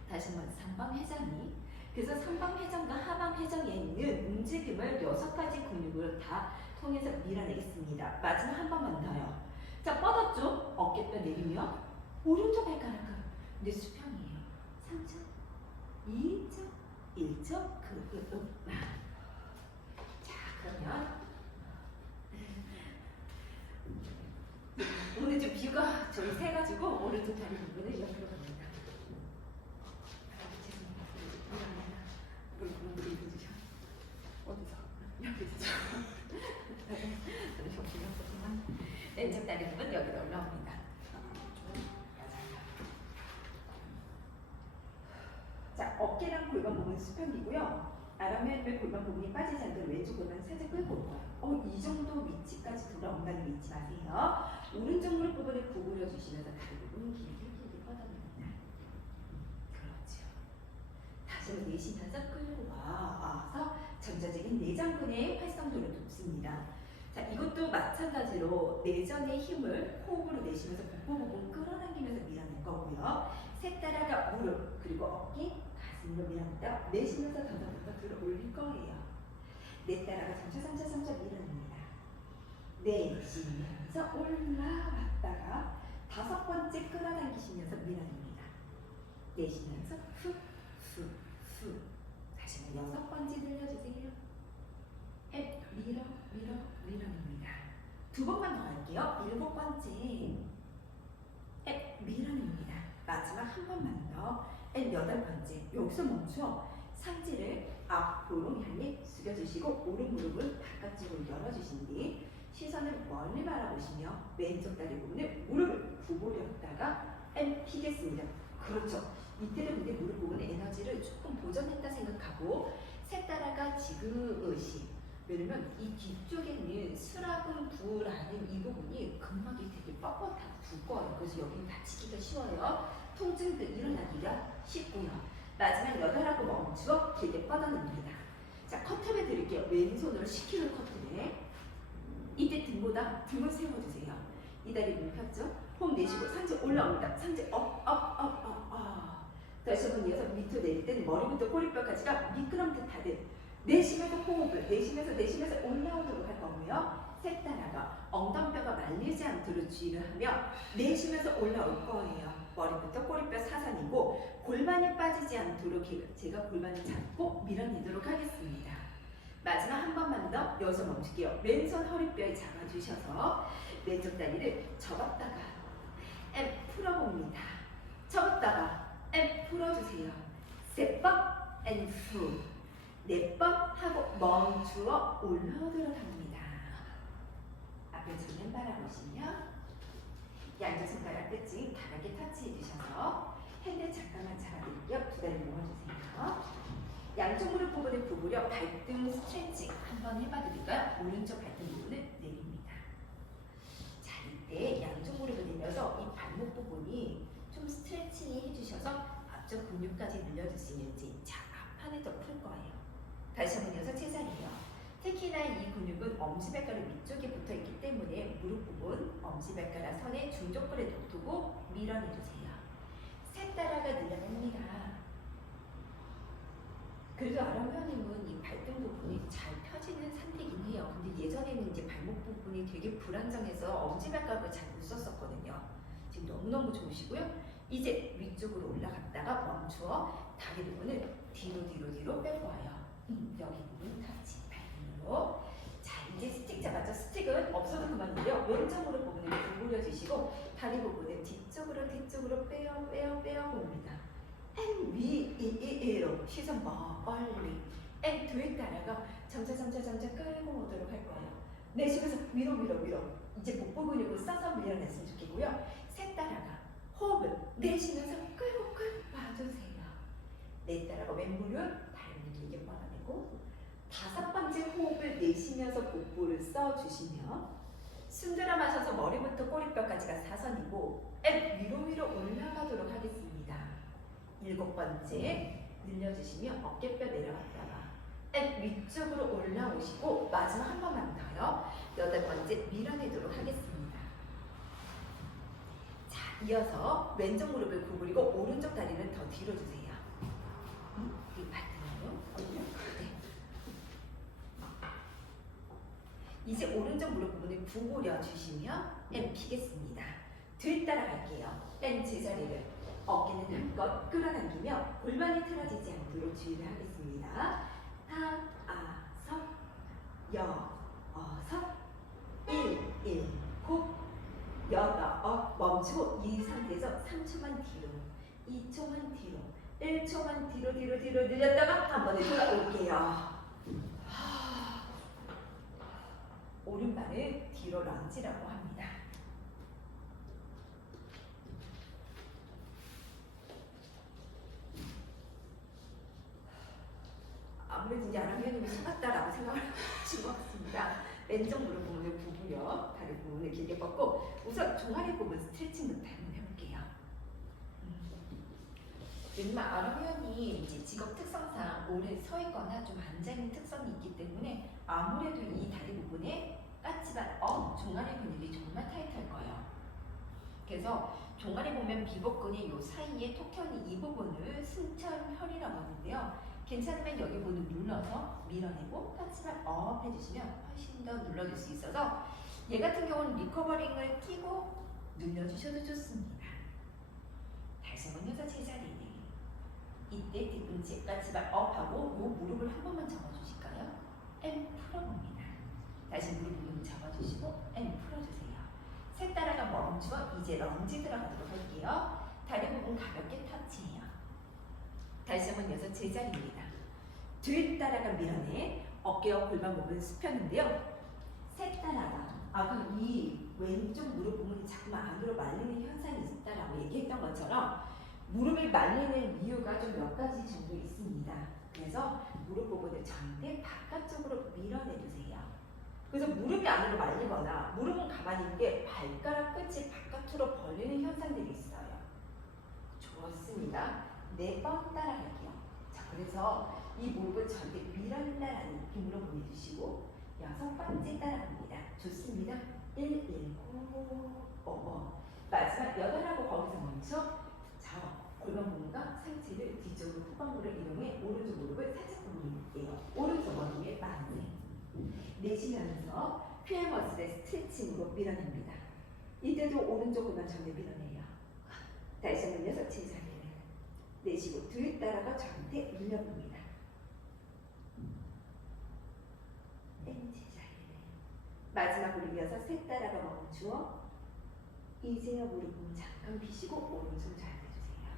다시 한번 상방 회전이. 그래서 상방 회전과 하방 회전에 있는 움직임을 6가지 근육을 다 통해서 밀어내겠습니다. 마지막 한 번만 더요. 자, 뻗었죠? 어깨뼈 내리며 오른쪽 발가락은 내 수평이에요. 3초, 2초, 1초, 자, 그러면 오늘 좀 뷰가 저희 세가지고 오른쪽 다리 부분을 옆으로 갑니다. 죄송합니다. 어디서? 여기서. 왼쪽 다리 부분 여기로 올라옵니다. 자, 어깨랑 골반 부분 수평이고요. 아랫배 골반 부분이 빠지지 않도록 왼쪽 골반 살짝 끌고 올 거예요. 이 정도 위치까지 돌아 엉덩이 밀지 마세요. 오른쪽 무릎 부분을 구부려 주시면서 다리 부분 길게 뻗어냅니다. 그렇죠. 다시 한번 내쉬면서 끌고 와서 전체적인 내장근의 활성도를 돕습니다. 자, 이것도 마찬가지로 내전의 힘을 호흡으로 내쉬면서 복부 부분 끌어당기면서 밀어낼 거고요. 셋 따라가 무릎 그리고 어깨 가슴으로 밀어냅니다. 내쉬면서 더 들어 올릴 거예요. 넷 따라가 3초 밀어냅니다. 내쉬면서 올라왔다가 5번째 끌어당기시면서 밀어냅니다. 내쉬면서 후 다시 한번 6번째 늘려주세요. 밀어냅니다. 2번만 더 할게요. 7번째 밀어냅니다. 마지막 한 번만 더. 8번째 여기서 멈춰 상체를 앞으로 향해 숙여주시고 오른 무릎을 바깥쪽으로 열어주신 뒤 시선을 멀리 바라보시며 왼쪽 다리 부분에 무릎을 구부렸다가 피겠습니다. 그렇죠. 이때는 근데 무릎 부분의 에너지를 조금 보존했다 생각하고 셋 따라가 지그시. 왜냐면 이 뒤쪽에는 수라근 부라는 이 부분이 근막이 되게 뻣뻣하고 두꺼워요. 그래서 여기는 다치기가 쉬워요. 통증도 일어나기가 쉽고요. 마지막 여덟하고 멈추어 길게 뻗어냅니다. 자, 커트를 드릴게요. 왼손으로 10kg 커트네. 이때 등을 세워주세요. 이 다리 물 폈죠? 호흡 내쉬고 상체 올라옵니다. 상체 업. 다시 한번 이어서 밑으로 내릴 때는 머리부터 꼬리뼈까지가 미끄럼틀 타듯 내쉬면서 호흡을 내쉬면서 올라오도록 할 거고요. 셋 따라가 엉덩뼈가 말리지 않도록 주의를 하며 내쉬면서 올라올 거예요. 머리부터 꼬리뼈 사선이고 골반이 빠지지 않도록 제가 골반을 잡고 밀어내도록 하겠습니다. 마지막 한 번만 더 여기서 멈출게요. 왼손 허리뼈에 잡아주셔서 왼쪽 다리를 접었다가 풀어봅니다. 접었다가 풀어주세요. 세 번 후, 네 번 하고 멈추어 올라오도록 합니다. 앞을 정면 바라보시며 양쪽 손가락 끝을 가볍게 터치해 주셔서 핸들 잠깐만 잡아드릴게요. 두 다리 모아주세요. 양쪽 무릎 부분을 구부려 발등 스트레칭 한번 해봐드릴까요? 오른쪽 발등 부분을 내립니다. 자, 이때 양쪽 무릎을 내려서 이 발목 부분이 좀 스트레칭이 해주셔서 앞쪽 근육까지 늘려줄 수 있는지 자, 앞판을 더 풀 거예요. 다시 한번 이어서 제자리요. 특히나 이 근육은 엄지발가락 위쪽에 붙어있기 때문에 무릎 부분 엄지발가락 선의 중족골에 놓두고 밀어내주세요. 셋 따라가 늘려냅니다. 그래도 아람 회원님은 이 발등 부분이 잘 펴지는 상태이긴 해요. 근데 예전에는 이제 발목 부분이 되게 불안정해서 엄지발가락을 잘 못 썼었거든요. 지금 너무너무 좋으시고요. 이제 위쪽으로 올라갔다가 멈추어 다리 부분을 뒤로 뺄 거예요. 여기 부분 터치 발등으로. 자, 이제 스틱 잡았죠? 스틱은 없어도 그만인데요. 왼쪽으로 부분을 구부려 주시고 다리 부분을 뒤쪽으로 빼어 봅니다. 위로 시선 멀리 뒤에 따라가 점차 끌고 오도록 할 거예요. 내쉬면서 위로 이제 복 부분으로 써서 밀어냈으면 좋겠고요. 셋 따라가 호흡을 내쉬면서 끌고 와주세요. 넷 따라가 왼무릎 다리를 길게 뻗어내고 다섯 번째 호흡을 내쉬면서 복부를 써주시며 숨 들어 마셔서 머리부터 꼬리뼈까지가 사선이고 위로 올라가도록 하겠습니다. 일곱 번째 늘려주시며 어깨뼈 내려갔다가 위쪽으로 올라오시고 마지막 한 번만 더요. 여덟 번째 밀어내도록 하겠습니다. 자, 이어서 왼쪽 무릎을 구부리고 오른쪽 다리는 더 뒤로 주세요. 이 파트너로 네. 이제 오른쪽 무릎 부분을 구부려 주시며 피겠습니다. 뒤 따라갈게요. 제자리를 어깨는 한껏 끌어당기며 골반이 틀어지지 않도록 주의를 하겠습니다. 하아서 여어서 7 8 멈추고 이 상태에서 3초만 뒤로 2초만 뒤로 1초만 뒤로 늘렸다가 한 번에 돌아올게요. 오른발을 뒤로 런지라고 합니다. 아무래도 이제 아람 회원님이 속았다라고 생각을 하신 것 같습니다. 왼쪽 무릎 부분을 구부려 다리 부분을 길게 뻗고 우선 종아리 부분 스트레칭부터 한번 해볼게요. 요즘 아람 회원이 이제 직업 특성상 오래 서 있거나 좀 앉아 있는 특성이 있기 때문에 아무래도 이 다리 부분에 까치발 종아리 근육이 정말 타이트할 거예요. 그래서 종아리 보면 비복근의 요 사이에 톡현이 이 부분을 승천혈이라고 하는데요. 괜찮으면 여기 부분 눌러서 밀어내고 까치발 업 해주시면 훨씬 더 눌러줄 수 있어서 얘 같은 경우는 리커버링을 끼고 눌러주셔도 좋습니다. 다시 한번 여자 제자리네. 이때 뒤꿈치 까치발 업하고 요 무릎을 한 번만 접어주실까요? 풀어봅니다. 다시 무릎 부분 접어주시고 풀어주세요. 셋 따라가 멈추어 이제 런지 들어가도록 할게요. 다리 부분 가볍게 터치해요. 다시 한번 여섯 제자리입니다. 뒤 따라가 밀어내 어깨와 골반 부분 수평인데요. 셋 따라가 그럼 이 왼쪽 무릎 부분이 자꾸만 안으로 말리는 현상이 있다라고 얘기했던 것처럼 무릎이 말리는 이유가 좀 몇 가지 정도 있습니다. 그래서 무릎 부분을 절대 바깥쪽으로 밀어내주세요. 그래서 무릎이 안으로 말리거나 무릎은 가만히 있는 게 발가락 끝이 바깥으로 벌리는 현상들이 있어요. 좋습니다. 4번 따라갈게요. 자, 그래서 이 무릎을 저에게 밀어낸다라는 느낌으로 보내주시고 6번째 따라갑니다. 좋습니다. 1, 1, 9, 5. 마지막 8하고 거기서 멈춰. 자, 골반 부분과 상체를 뒤쪽으로 후방으로 이용해 오른쪽 무릎을 살짝 돌릴게요. 오른쪽 머리에 만세. 내쉬면서 푀 머슬의 스트레칭으로 밀어냅니다. 이때도 오른쪽 골반 전에 밀어내요. 다시 한번 6째 자리를 내쉬고 둘 따라가 저한테 밀려봅니다. 땡치 자리를 마지막으로 이어서 셋 따라가 멈추어 이제야 무릎은 잠깐 펴시고 오른손 잡아주세요.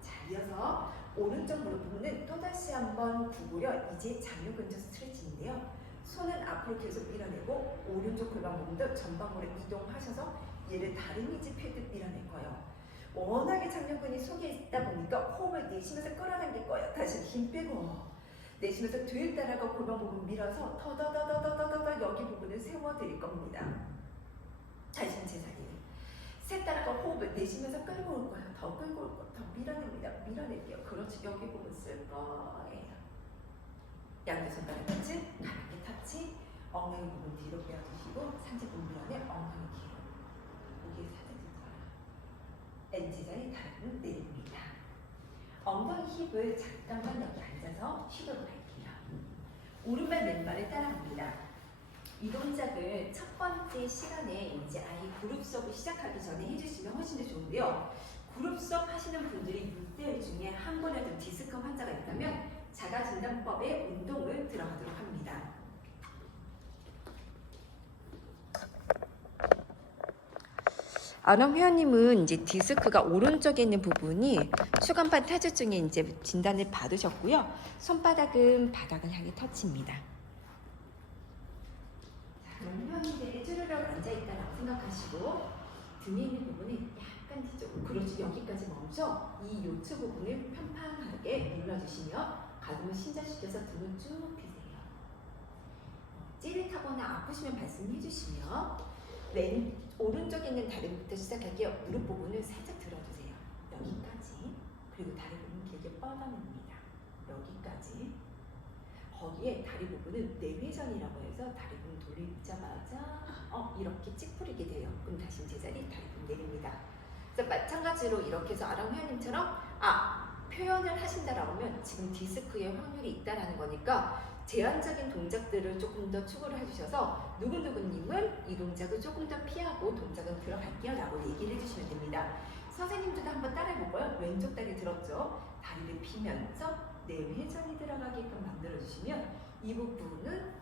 자, 이어서 오른쪽 무릎 부분은 또다시 한번 구부려 이제 장요 근처 스트레칭인데요. 손은 앞으로 계속 밀어내고 오른쪽 골반 부분도 전방으로 이동하셔서 얘를 다른 위치 펴듯 밀어낼 거예요. 워낙에 장요근이 속에 있다 보니까 호흡을 내쉬면서 끌어당길 거예요. 다시 힘 빼고 내쉬면서 뒤를 따라가 골반 부분 밀어서 더더더더더더더 여기 부분을 세워드릴 겁니다. 다시 한 제자리. 셋 따라가 호흡을 내쉬면서 끌고 올 거예요. 더 끌고 올 거예요. 더 밀어냅니다. 밀어낼게요. 그렇지. 여기 부분 쓸 거예요. 양쪽 손가락 터치, 가볍게 터치, 엉덩이 부분 뒤로 빼어주시고 상체 부분 밀어내 엉덩이 뒤로. 여기 살짝 들어요. N자리 다리는 내립니다. 엉덩이 힙을 잠깐만 여기 앉아서 쉬도록 할게요. 오른발 왼발을 따라갑니다. 이 동작을 첫 번째 시간에 이제 아이 그룹 수업을 시작하기 전에 해주시면 훨씬 더 좋은데요. 그룹 수업 하시는 분들이 6대1 중에 한 번이라도 디스크 환자가 있다면 자가진단법의 운동을 들어가도록 합니다. 아람 회원님은 이제 디스크가 오른쪽에 있는 부분이 추간판 타주증에 이제 진단을 받으셨고요. 손바닥은 바닥을 향해 터치입니다. 자, 그럼 회원님들이 쭈르륵 앉아있다라고 생각하시고 등에 있는 부분은 약간 뒤쪽으로 그렇지 여기까지 멈춰 이 요추 부분을 편판하게 눌러주시며 가슴을 신장시켜서 등을 쭉 펴세요. 찌릿하거나 아프시면 말씀해 주시며 오른쪽에 있는 다리부터 시작할게요. 무릎 부분을 살짝 들어주세요. 여기까지. 그리고 다리 부분 길게 뻗어냅니다. 여기까지. 거기에 다리 부분은 내회전이라고 해서 다리 부분 돌리자마자 이렇게 찌푸리게 돼요. 그럼 다시 제자리 다리 부분 내립니다. 그래서 마찬가지로 이렇게 해서 아랑 회원님처럼 표현을 하신다라고 하면 지금 디스크의 확률이 있다라는 거니까 제한적인 동작들을 조금 더 추구를 해주셔서 누구누구님은 이 동작을 조금 더 피하고 동작은 들어갈게요 라고 얘기를 해주시면 됩니다. 선생님들도 한번 따라해볼까요? 왼쪽 다리 들었죠? 다리를 피면서 내회전이 들어가게끔 만들어주시면 이 부분은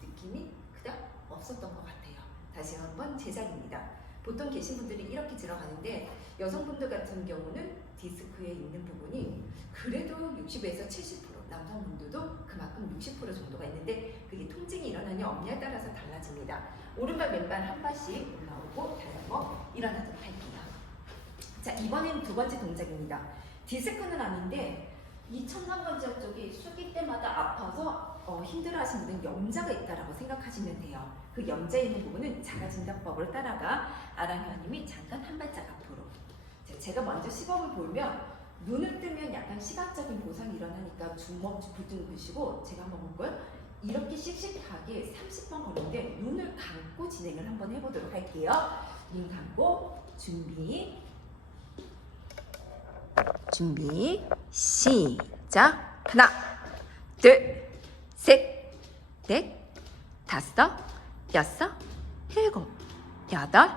느낌이 그닥 없었던 것 같아요. 다시 한번 제자리입니다. 보통 계신 분들이 이렇게 들어가는데 여성분들 같은 경우는 디스크에 있는 부분이 그래도 60에서 70%, 남성분들도 그만큼 60% 정도가 있는데 그게 통증이 일어나냐 없냐에 따라서 달라집니다. 오른발 왼발 한 발씩 올라오고 다시 한번 일어나도록 할게요. 자, 이번엔 두 번째 동작입니다. 디스크는 아닌데 이 천상관절 쪽이 숙일 때마다 아파서 힘들어하시는 분은 염자가 있다라고 생각하시면 돼요. 그 염자에 있는 부분은 자가진단법으로 따라가 아랑회원님이 잠깐 한 발짝 앞으로. 제가 먼저 시범을 보면 눈을 뜨면 약간 시각적인 보상이 일어나니까 주먹 부둥 드시고 제가 한번 볼까요? 이렇게 씩씩하게 30번 걸리는데 눈을 감고 진행을 한번 해보도록 할게요. 눈 감고 준비 시작. 하나 둘 셋 넷 다섯 여섯 일곱 여덟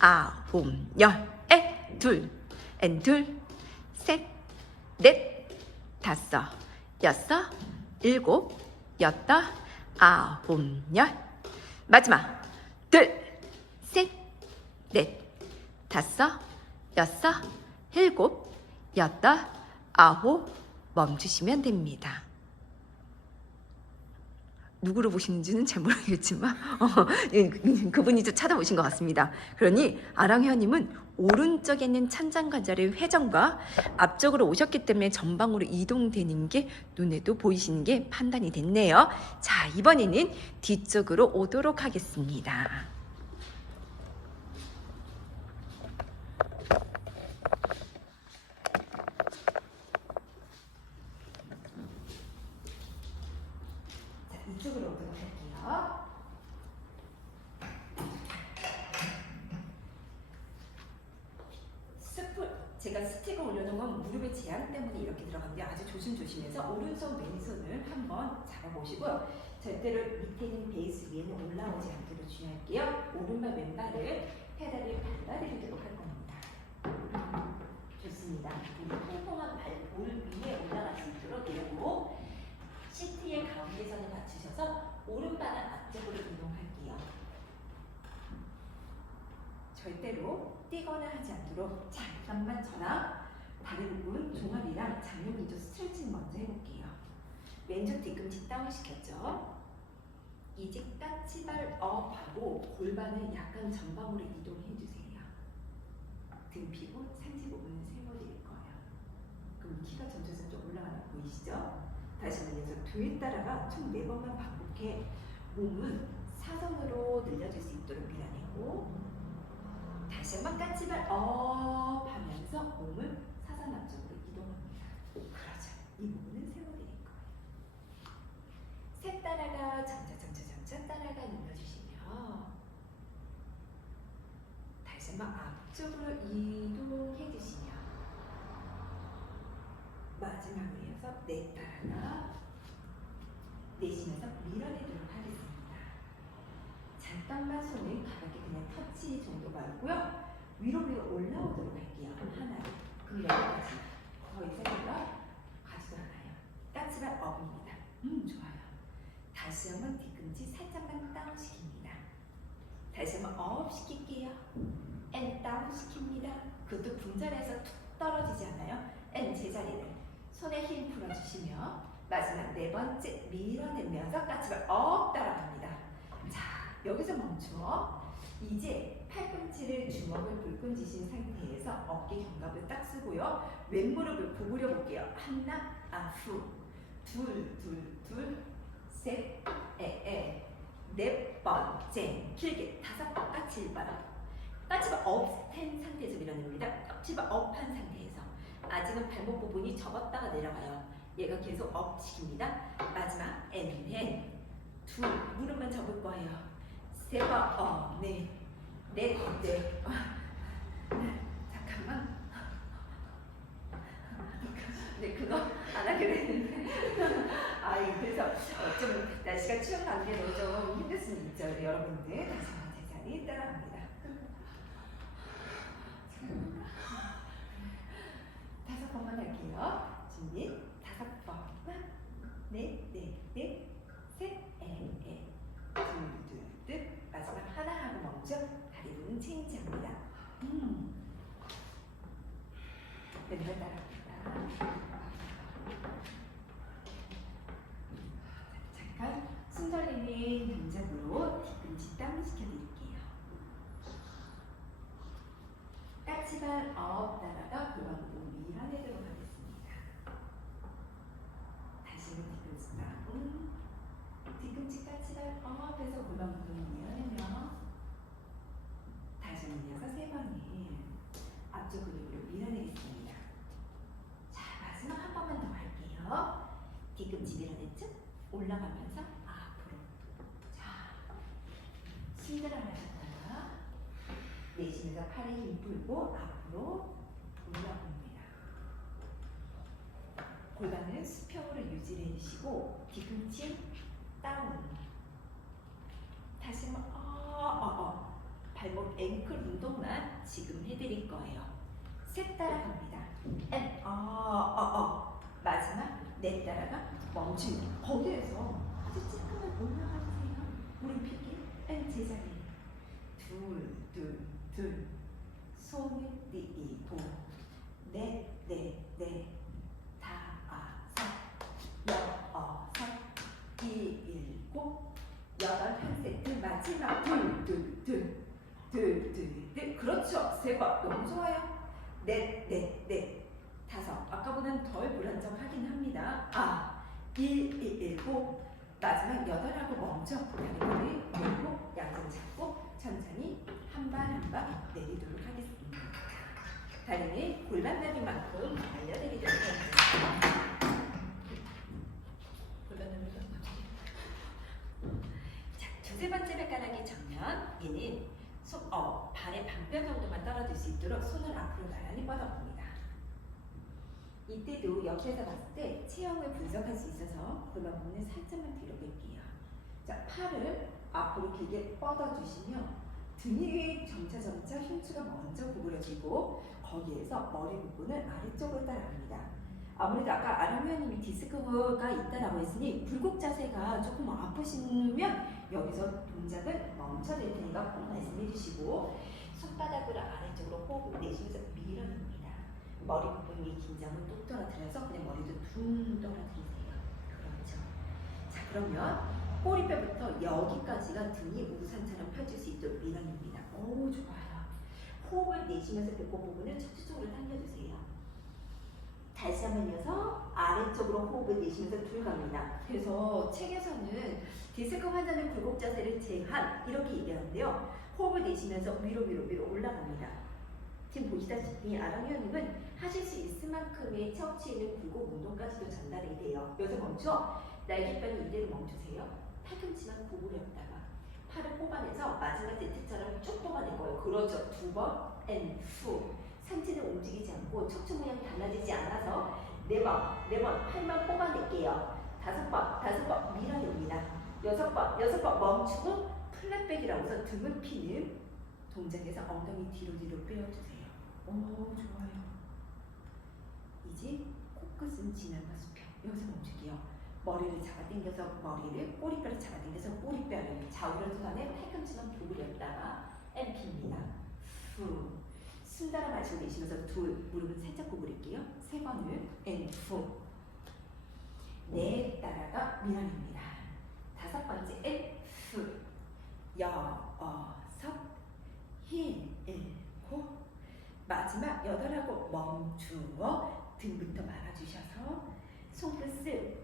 아홉 열 둘 셋 넷 다섯 여섯 일곱 여덟 아홉 열 마지막 둘 셋 넷 다섯 여섯 일곱 여덟 아홉 멈추시면 됩니다. 누구를 보시는지는 잘 모르겠지만 그분이 좀 찾아보신 것 같습니다. 그러니 아랑회원님은 오른쪽에 있는 찬장관절의 회전과 앞쪽으로 오셨기 때문에 전방으로 이동되는 게 눈에도 보이시는 게 판단이 됐네요. 자, 이번에는 뒤쪽으로 오도록 하겠습니다. 올려놓은 건 무릎의 제한 때문에 이렇게 들어가는데 아주 조심조심해서 오른손 왼손을 한번 잡아보시고요. 절대로 밑에 있는 베이스 위에는 올라오지 않도록 주의할게요. 오른발 왼발을 페달을 밟아드리도록 할 겁니다. 좋습니다. 우리 통통한 볼 위에 올라갈 수 있도록 내고 시트의 가운데선을 맞추셔서 오른발은 앞쪽으로 이동할게요. 절대로 뛰거나 하지 않도록 잠깐만 저랑 다리 부분 종아리랑 장요미도 스트레칭 먼저 해볼게요. 왼쪽 뒤꿈치 다운 시켰죠? 이제 까치발 업하고 골반을 약간 전방으로 이동해 주세요. 등 피고 상체 부분은 세워드릴 거예요. 그럼 키가 점점 올라가는 거 보이시죠? 다시 한번 뒤에 따라가 총 4번만 반복해 몸은 사선으로 늘려줄 수 있도록 밀어내고 다시 한번 까치발 업 하면서 몸을 사선 앞쪽으로 이동합니다. 그렇죠. 이 부분은 세워드릴 거예요. 셋 따라가 점차 따라가 눌러주시면 다시 한번 앞쪽으로 이동해 주시면 마지막으로 이어서 넷 따라가 내쉬면서 밀어내도록 하겠습니다. 잠깐만 손을 가볍게 그냥 터치 정도 말고요. 위로 올라오도록 할게요. 하나, 그럼 여기까지. 더 이상으로 가지도 않아요. 까치발 업입니다. 좋아요. 다시 한번 뒤꿈치 살짝만 다운 시킵니다. 다시 한번 업 시킬게요. 앤 다운 시킵니다. 그것도 분절해서 툭 떨어지지 않아요. 앤 제자리를 손에 힘 풀어주시며 마지막 4번째 밀어내면서 까치발 업 따라갑니다. 자, 여기서 멈춰. 이제 팔꿈치를 주먹을 불끈 쥐신 상태에서 어깨 견갑을 딱 쓰고요. 왼무릎을 구부려 볼게요. 하나, 후, 둘, 셋, 네 번째, 길게 5번, 까치발 업한 상태에서 밀어냅니다. 까치발 업한 상태에서 아직은 발목 부분이 접었다가 내려가요. 얘가 계속 업 시킵니다. 마지막 앤, 둘, 무릎만 접을 거예요. 3번, 넷, 잠깐만. 네, 그거 안 하기로 했는데. 그래서 좀 날씨가 추운 관계로 좀 힘들 수는 있죠. 여러분들 다시 한번 제자리 따라갑니다. 5번만 할게요. 준비. 5번. 넷, 셋, 둘, 마지막 하나 하고 멈춰. 다리 부분 체인지합니다. 왼발 따라갑니다. 잠깐 숨 돌리는 동작으로 뒤꿈치 다운 시켜드릴게요. 까치발 업 따라가 골반 부분 밀어내도록 하겠습니다. 다시 한번 뒤꿈치 다운. 뒤꿈치 까치발 업 해서 골반 부분 밀어내며 다시 한번 이어서 3번에 앞쪽 근육으로 밀어내겠습니다. 자, 마지막 한 번만 더 할게요. 뒤꿈치 밀어냈죠? 올라가면서 앞으로. 자, 숨들어 마셨다가 내쉬면서 팔에 힘 풀고 앞으로 올라옵니다. 골반은 수평으로 유지를 해주시고 뒤꿈치 다운. 다시 한번 발목 앵클 운동만 지금 해드릴 거예요. 셋 따라갑니다. 앤 마지막 넷 따라가 멈춥니다. 거기에서 아주 조금만 올라가주세요. 무릎 펴기 앤 제자리. 둘 손을 띄고 넷 다섯 일곱 여덟 한 세트 마지막 둘 그렇죠. 3번 너무 좋아요. 넷 다섯 아까보다는 덜 불안정하긴 합니다. 일곱 마지막 8하고 멈춰. 다리를 내고 양손 잡고 천천히 한 발 한 발 내리도록 하겠습니다. 다리는 골반 너비만큼 알려드리도록 하겠습니다. 골반 너비 자, 2번째 발가락이 정면. 얘는 발의 반뼘 정도만 떨어질 수 있도록 손을 앞으로 나란히 뻗어봅니다. 이때도 옆에서 봤을 때 체형을 분석할 수 있어서 골반 부분을 살짝만 뒤로 뺄게요. 자, 팔을 앞으로 길게 뻗어주시면 등이 점차 흉추가 먼저 구부러지고 거기에서 머리 부분을 아래쪽으로 따라갑니다. 아무래도 아까 아람회원님이 디스크가 있다라고 했으니 굴곡 자세가 조금 아프시면 여기서 동작을 멈춰야 될 테니까 꼭 말씀해 주시고 손바닥으로 아래쪽으로 호흡을 내쉬면서 밀어냅니다. 머리 부분이 긴장을 뚝 떨어뜨려서 그냥 머리도 둥 떨어뜨리세요. 그렇죠. 자, 그러면 꼬리뼈부터 여기까지가 등이 우산처럼 펼칠 수 있도록 밀어냅니다. 오, 좋아요. 호흡을 내쉬면서 배꼽 부분을 척추 쪽으로 당겨주세요. 다시 한번 이어서 아래쪽으로 호흡을 내쉬면서 둘 갑니다. 그래서 책에서는 디스크 환자는 굴곡 자세를 제한 이렇게 얘기하는데요. 호흡을 내쉬면서 위로 올라갑니다. 지금 보시다시피 아람회원님은 하실 수 있을 만큼의 척추에 있는 굴곡 운동까지도 전달이 돼요. 여기서 멈춰. 날개뼈는 이대로 멈추세요. 팔꿈치만 구부렸다가 팔을 뽑아내서 마지막 제트처럼 쭉 뽑아낼 거예요. 그렇죠. 2번 and 후. 상체는 움직이지 않고 척추 모양이 달라지지 않아서 4번 팔만 뽑아낼게요. 5번 밀어냅니다. 6번 멈추고 플랫백이라고 해서 등을 피는 동작에서 엉덩이 뒤로 빼어주세요. 오, 좋아요. 이제 코끝은 지나가 수평. 여기서 멈출게요. 머리를 잡아당겨서 꼬리뼈를 잡아당겨서 꼬리뼈를 좌우로 손안에 팔꿈치만 구부렸다가 엠피입니다. 후. 숨 달아 마시고 내쉬면서 둘, 무릎은 살짝 구부릴게요. 3번을 후. 네, 따라가 밀어냅니다. 5번째 후. 6, 힐, 7. 마지막 8하고 멈추어 등부터 말아주셔서 손끝을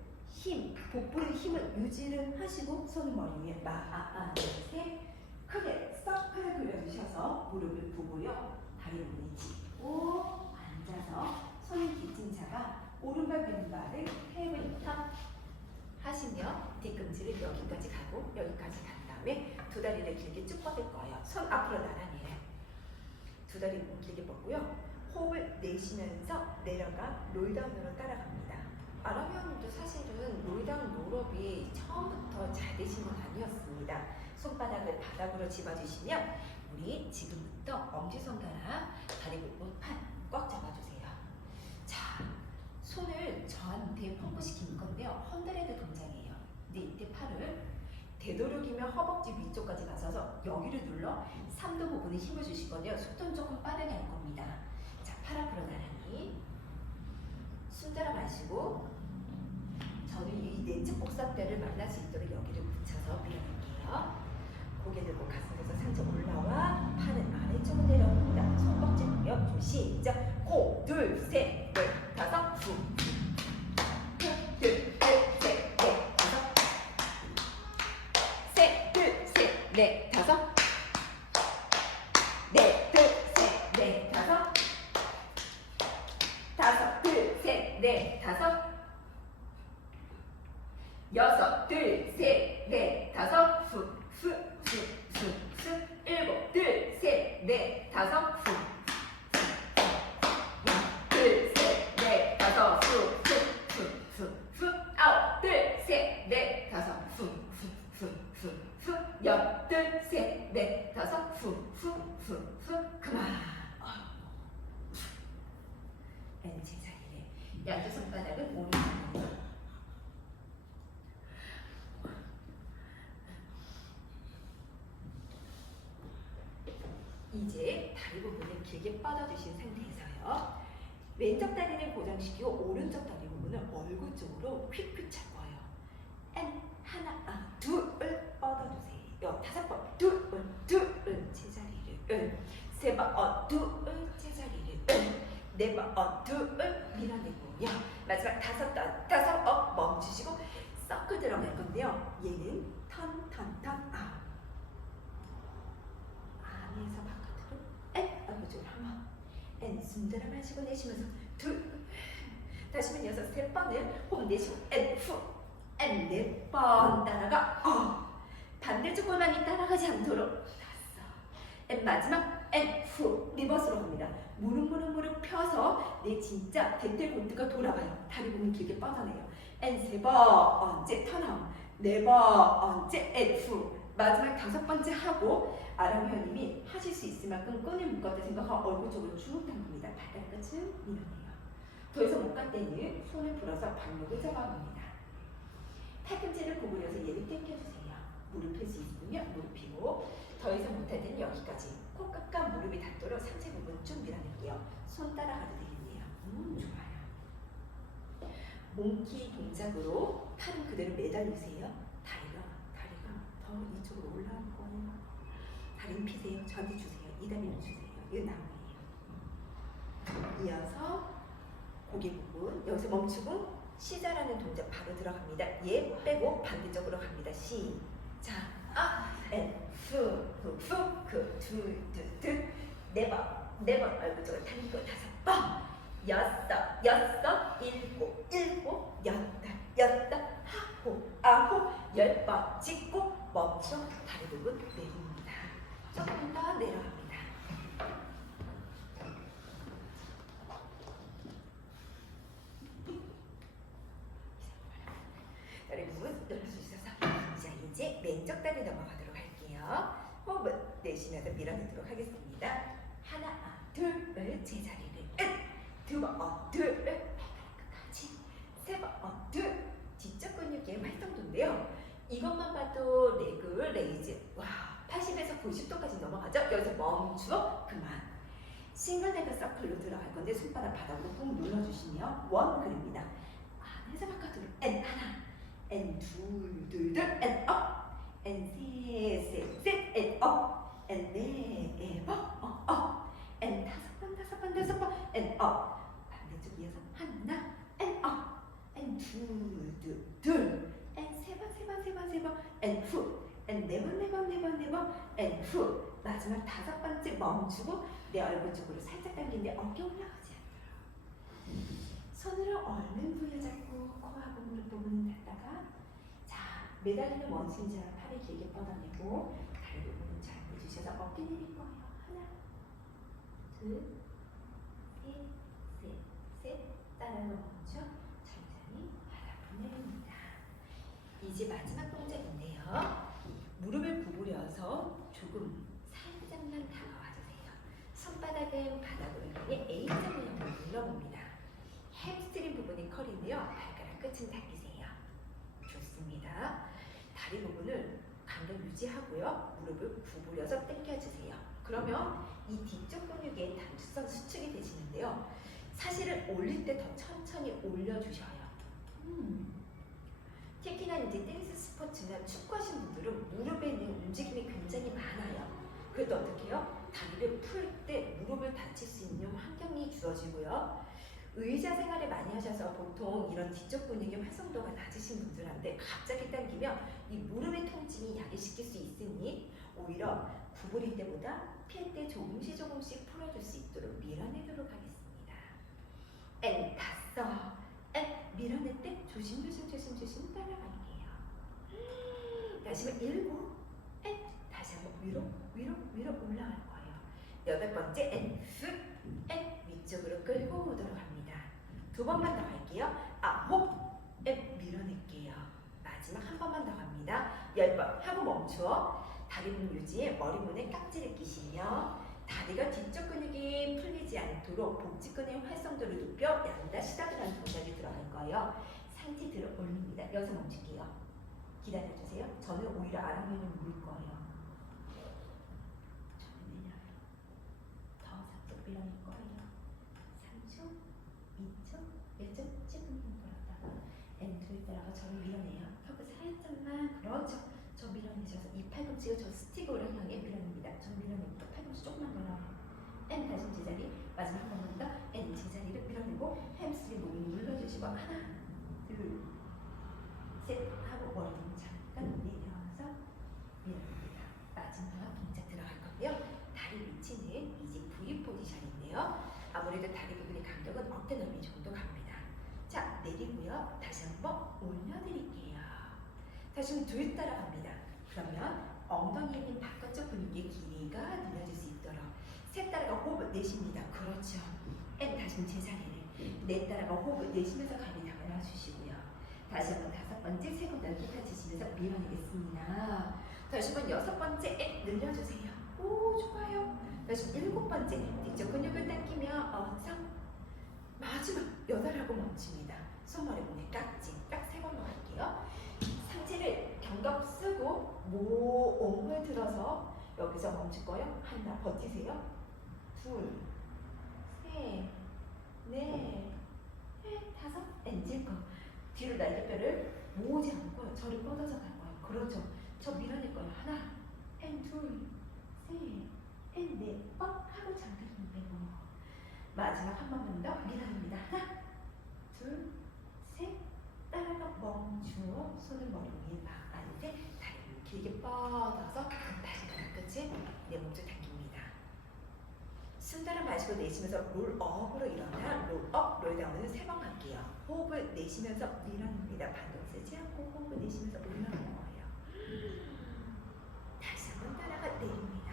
복부의 힘을 유지를 하시고 손을 머리 위에 셋. 크게 서클을 그려주셔서 무릎을 구부려 다리 부분을 짚고 앉아서 손을 기침 잡아 오른발 왼발을 탭을 하시며 뒤꿈치를 여기까지 가고 여기까지 간 다음에 두 다리를 길게 쭉 뻗을 거예요. 손 앞으로 나란히 해요. 두 다리 길게 뻗고요. 호흡을 내쉬면서 내려가 롤다운으로 따라갑니다. 아람회원님도 사실은 롤다운 롤업이 처음부터 잘 되신 건 아니었습니다. 손바닥을 바닥으로 집어주시면 우리 지금부터 엄지손가락 다리 부분 팔 꽉 잡아주세요. 자, 손을 저한테 펌프시키는 건데요. 헌드레드 동작이에요. 근데 이때 팔을 되도록이면 허벅지 위쪽까지 가셔서 여기를 눌러 3도 부분에 힘을 주실 건데요. 속도는 조금 빠르게 할 겁니다. 자, 팔 앞으로 나란히 숨 들어 마시고 저는 이 내측 복사뼈를 만날 수 있도록 여기를 붙여서 밀어낼게요. 고개 들고 가슴에서 상체 올라와 팔은 아래쪽으로 내려옵니다. 손벅지 공격 좀 시작. 호, 둘, 셋, 넷, 다섯, 후. 둘, 셋, 넷, 다섯. 셋, 둘, 셋, 넷, 다섯. 넷, 둘, 셋, 넷, 다섯. 다섯, 둘, 셋, 넷, 다섯. 여섯, 둘, 셋, 넷, 다섯. 후, 후, 후, 후, 후. 일곱, 둘, 셋, 넷, 다섯. 후. 둘, 셋, 넷, 다섯. 후, 후, 후, 후, 후. 아홉, 둘, 셋, 넷, 다섯. 후, 후, 후, 후, 후. 열, 둘, 셋, 넷, 다섯. 후, 후, 후, 후. 그만. 제자리에 양쪽 손바닥은 오른손으로. 이제 다리 부분을 길게 뻗어주신 상태에서요. 왼쪽 다리를 고정시키고 오른쪽 다리 부분을 얼굴 쪽으로 휙휙 찰 거예요. 하나, 둘을 뻗어주세요. 5번, 둘을 제자리를. 3번, 둘을 제자리를. 4번, 둘을 밀어내고요. 마지막 5 멈추시고 서클 들어갈 건데요. 얘는 턴, 아웃. 안에서 바깥으로 얼굴 한번 숨 들어 마시고 내쉬면서 둘 다시 한번 6, 3번을 호흡 내쉬고 후 4번 따라가 반대쪽 골반이 따라가지 않도록 5 마지막 앤 후 리버스로 갑니다. 무릎 펴서 내 진짜 대퇴골두가 돌아가요. 다리 부분 길게 뻗어내요. 앤 세 번째 턴아웃, 네 번째 앤 후. 마지막 다섯 번째 하고 아람회원님이 하실 수 있을 만큼 끈을 묶었다 생각하고 얼굴 쪽으로 쭉 당깁니다. 발가락 끝은 밀어내요. 더 이상 못 갈 때는 손을 풀어서 발목을 잡아봅니다. 팔꿈치를 구부려서 얘를 당겨주세요. 무릎 펼 수 있으면 무릎 펴고, 더 이상 못할 때는 여기까지 콧끝과 무릎이 닿도록 상체 부분 쭉 밀어낼게요. 손 따라가도 되겠네요. 좋아요. 몽키 동작으로 팔은 그대로 매달리세요. 다리가 더 이쪽으로 올라올 거예요. 다리는 피세요. 저한테 주세요. 이 다리는 주세요. 이거 나무예요. 이어서 고개 부분 여기서 멈추고 시자라는 동작 바로 들어갑니다. 얘 빼고 반대쪽으로 갑니다. 시작. 둘, 네 번 얼굴 쪽을 당기고 다섯 번, 여섯, 일곱, 여덟, 아홉, 열 번 찍고 멈춰 다리 부분 내립니다. 조금 더 내려갑니다. 다리 부분 넓혀주셔서 자 이제 왼쪽 다리 넘어가도록 할게요. 호흡 내쉬면서 밀어내도록 하겠습니다. 하나, 둘, 제자리를 두 번, 둘, 발가락 끝까지 세 번, 둘, 뒤쪽 근육의 활동도인데요. 이것만 봐도 레그 레이즈, 와 80에서 90도까지 넘어가죠. 여기서 멈추어 그만. 싱글 레그 서클로 들어갈 건데 손바닥 바닥으로 꾹 눌러주시면 원 그립니다. 안에서 바깥으로 하나, 둘, 앤 업, 셋, 앤 업, 네 번, 다섯 번, 앤 업. 반대쪽 이어서 하나, 앤 업, 둘, 세 번, 앤 후, 네 번, 앤 후. 마지막 다섯 번째 멈추고 내 얼굴 쪽으로 살짝 당기는데 어깨 올라가지 않도록. 손으로 얼른 부여잡고 코하고 무릎 부분을 닫다가 자 매달리는 원숭이처럼 팔을 길게 뻗어내고 다리 부분은 잘 내주셔서 어깨 내릴 거예요. 하나, 둘, 셋 따라서 멈춰 천천히 바닥으로 내립니다. 이제 마지막 동작인데요. 무릎을 구부려서 조금 살짝만 다가와주세요. 손바닥은 바닥으로 향해 A점을 한번 눌러봅니다. 햄스트링 부분이 커리인데요. 발가락 끝은 당기세요. 좋습니다. 다리 부분을 간격 유지하고요. 무릎을 구부려서 당겨주세요. 그러면 이 뒤쪽 근육의 단추성 수축이 되시는데요. 사실은 올릴 때 더 천천히 올려주셔요. 특히나 이제 댄스 스포츠나 축구하시는 분들은 무릎에 있는 움직임이 굉장히 많아요. 그래도 어떻게 해요? 다리를 풀 때 무릎을 다칠 수 있는 환경이 주어지고요. 의자 생활을 많이 하셔서 보통 이런 뒤쪽 근육의 활성도가 낮으신 분들한테 갑자기 당기면 이 무릎의 통증이 야기시킬 수 있으니 오히려 구부릴 때보다 필 때 조금씩 풀어줄 수 있도록 밀어내도록 하겠습니다. 다섯, 밀어낼 때 조심 따라갈게요. 다시 한번 일곱, 다시 한번 위로 올라갈 거예요. 여덟 번째 위쪽으로 끌고 오도록 합니다. 두 번만 더 갈게요. 아홉, 밀어낼게요. 마지막 한 번만 더 갑니다. 10번 하고 멈추어 다리 부분 유지에 머리문에 깍지를 끼시며 다리가 뒤쪽 근육이 풀리지 않도록 복지 근육의 활성도를 높여 양다 시다라는 동작이 들어갈 거예요. 상체 들어 올립니다. 여기서 멈출게요. 기다려주세요. 저는 오히려 아랫면을 물 거예요. 저는 내려요. 더 살짝 밀어낼 거예요. 3초, 2초, 1초, 7분 돌았다가 둘 따라가 저를 밀어내요. 턱을 살짝만, 그렇죠. 저 밀어내셔서 이 팔꿈치가 저 스틱으로 향해 밀어냅니다. 저 밀어내니까 팔꿈치 조금만 더 나와요. 다시 제자리, 마지막 한 번만 더 제자리를 밀어내고 햄스트링 부분 눌러주시고 하나, 둘, 셋 하고 머리 잠깐 내려와서 밀어냅니다. 마지막 동작 들어갈 건데요. 다리 위치는 이제 V 포지션인데요. 아무래도 다리 부분의 간격은 어깨 넓이 정도 갑니다. 자, 내리고요. 다시 한번 올려드릴게요. 다시 한번 둘 따라갑니다. 그러면 엉덩이에 있는 바깥쪽 근육의 길이가 늘어질 수 있도록 셋 따라가 호흡을 내쉽니다. 그렇죠. 앤 다시 제자리를. 넷 따라가 호흡을 내쉬면서 가비 담아주시고요. 다시 한번 다섯 번째, 세 번 넓게 펼치시면서 밀어내겠습니다. 다시 한번 여섯 번째, 앤 늘려주세요. 오, 좋아요. 다시 일곱 번째, 뒤쪽 근육을 당기며 엉성. 마지막 여덟하고 멈춥니다. 손머리 몸에 깍지, 딱 세 번만 할게요. 상체를 견갑 쓰고 모음을 들어서 여기서 멈출 거예요. 하나 버티세요. 둘, 셋, 넷, 다섯, 엔질 거. 뒤로 날개뼈를 모으지 않고요. 저를 뻗어서 갈 거예요. 그렇죠. 저 밀어낼 거예요. 하나, 둘, 셋, 넷, 뻑 하고 잠깐 힘 빼고. 마지막 한 번만 더 밀어냅니다. 하나, 둘, 셋, 따라가 멈추어 손을 머리 위에 안에 다리를 길게 뻗어서 발가락 끝에 내 몸을 당깁니다. 숨들을 마시고 내쉬면서 롤업으로 일어나 롤업, 롤다운을 세 번 갈게요. 호흡을 내쉬면서 밀어냅니다. 반동 쓰지 않고 호흡을 내쉬면서 올라가는 거예요. 다시 한번 따라가 내립니다.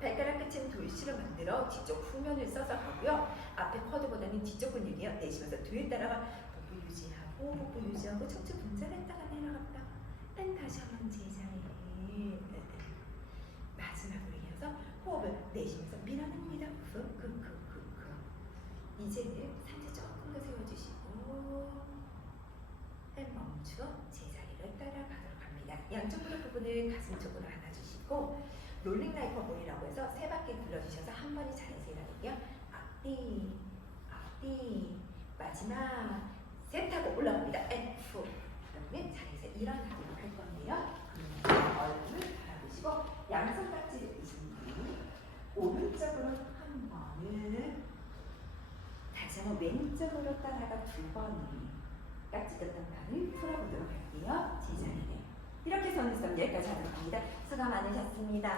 발가락 끝은 돌씨를 만들어 뒤쪽 후면을 써서 가고요. 앞에 쿼드보다는 뒤쪽 근육이요. 내쉬면서 뒤에 따라가 호흡 유지하고 호흡 유지하고 척추 분절했다가 내려갔다. 다시 한번 제자리에 마지막으로 이어서 호흡을 내쉬면서 밀어냅니다. 이제는 상체 조금 더 세워주시고 멈추어 제자리를 따라가도록 합니다. 양쪽 무릎 부분을 가슴 쪽으로 안아주시고 롤링 라이퍼볼이라고 해서 세 바퀴 둘러주셔서 한 번에 자리에서 일어날게요. 앞뒤, 앞뒤, 마지막 셋 하고 올라갑니다. 후. 그다음에 자리에서 일어나도록 할 건데요. 얼굴을 바라보시고 양손 깍지를 주신 뒤 오른쪽으로 한 번을 다시 한번 왼쪽으로 따라가 두 번을 깍지 떴던 발을 풀어보도록 할게요. 제자리에 이렇게 손을 좀 여기까지 하도록 합니다. 수고 많으셨습니다.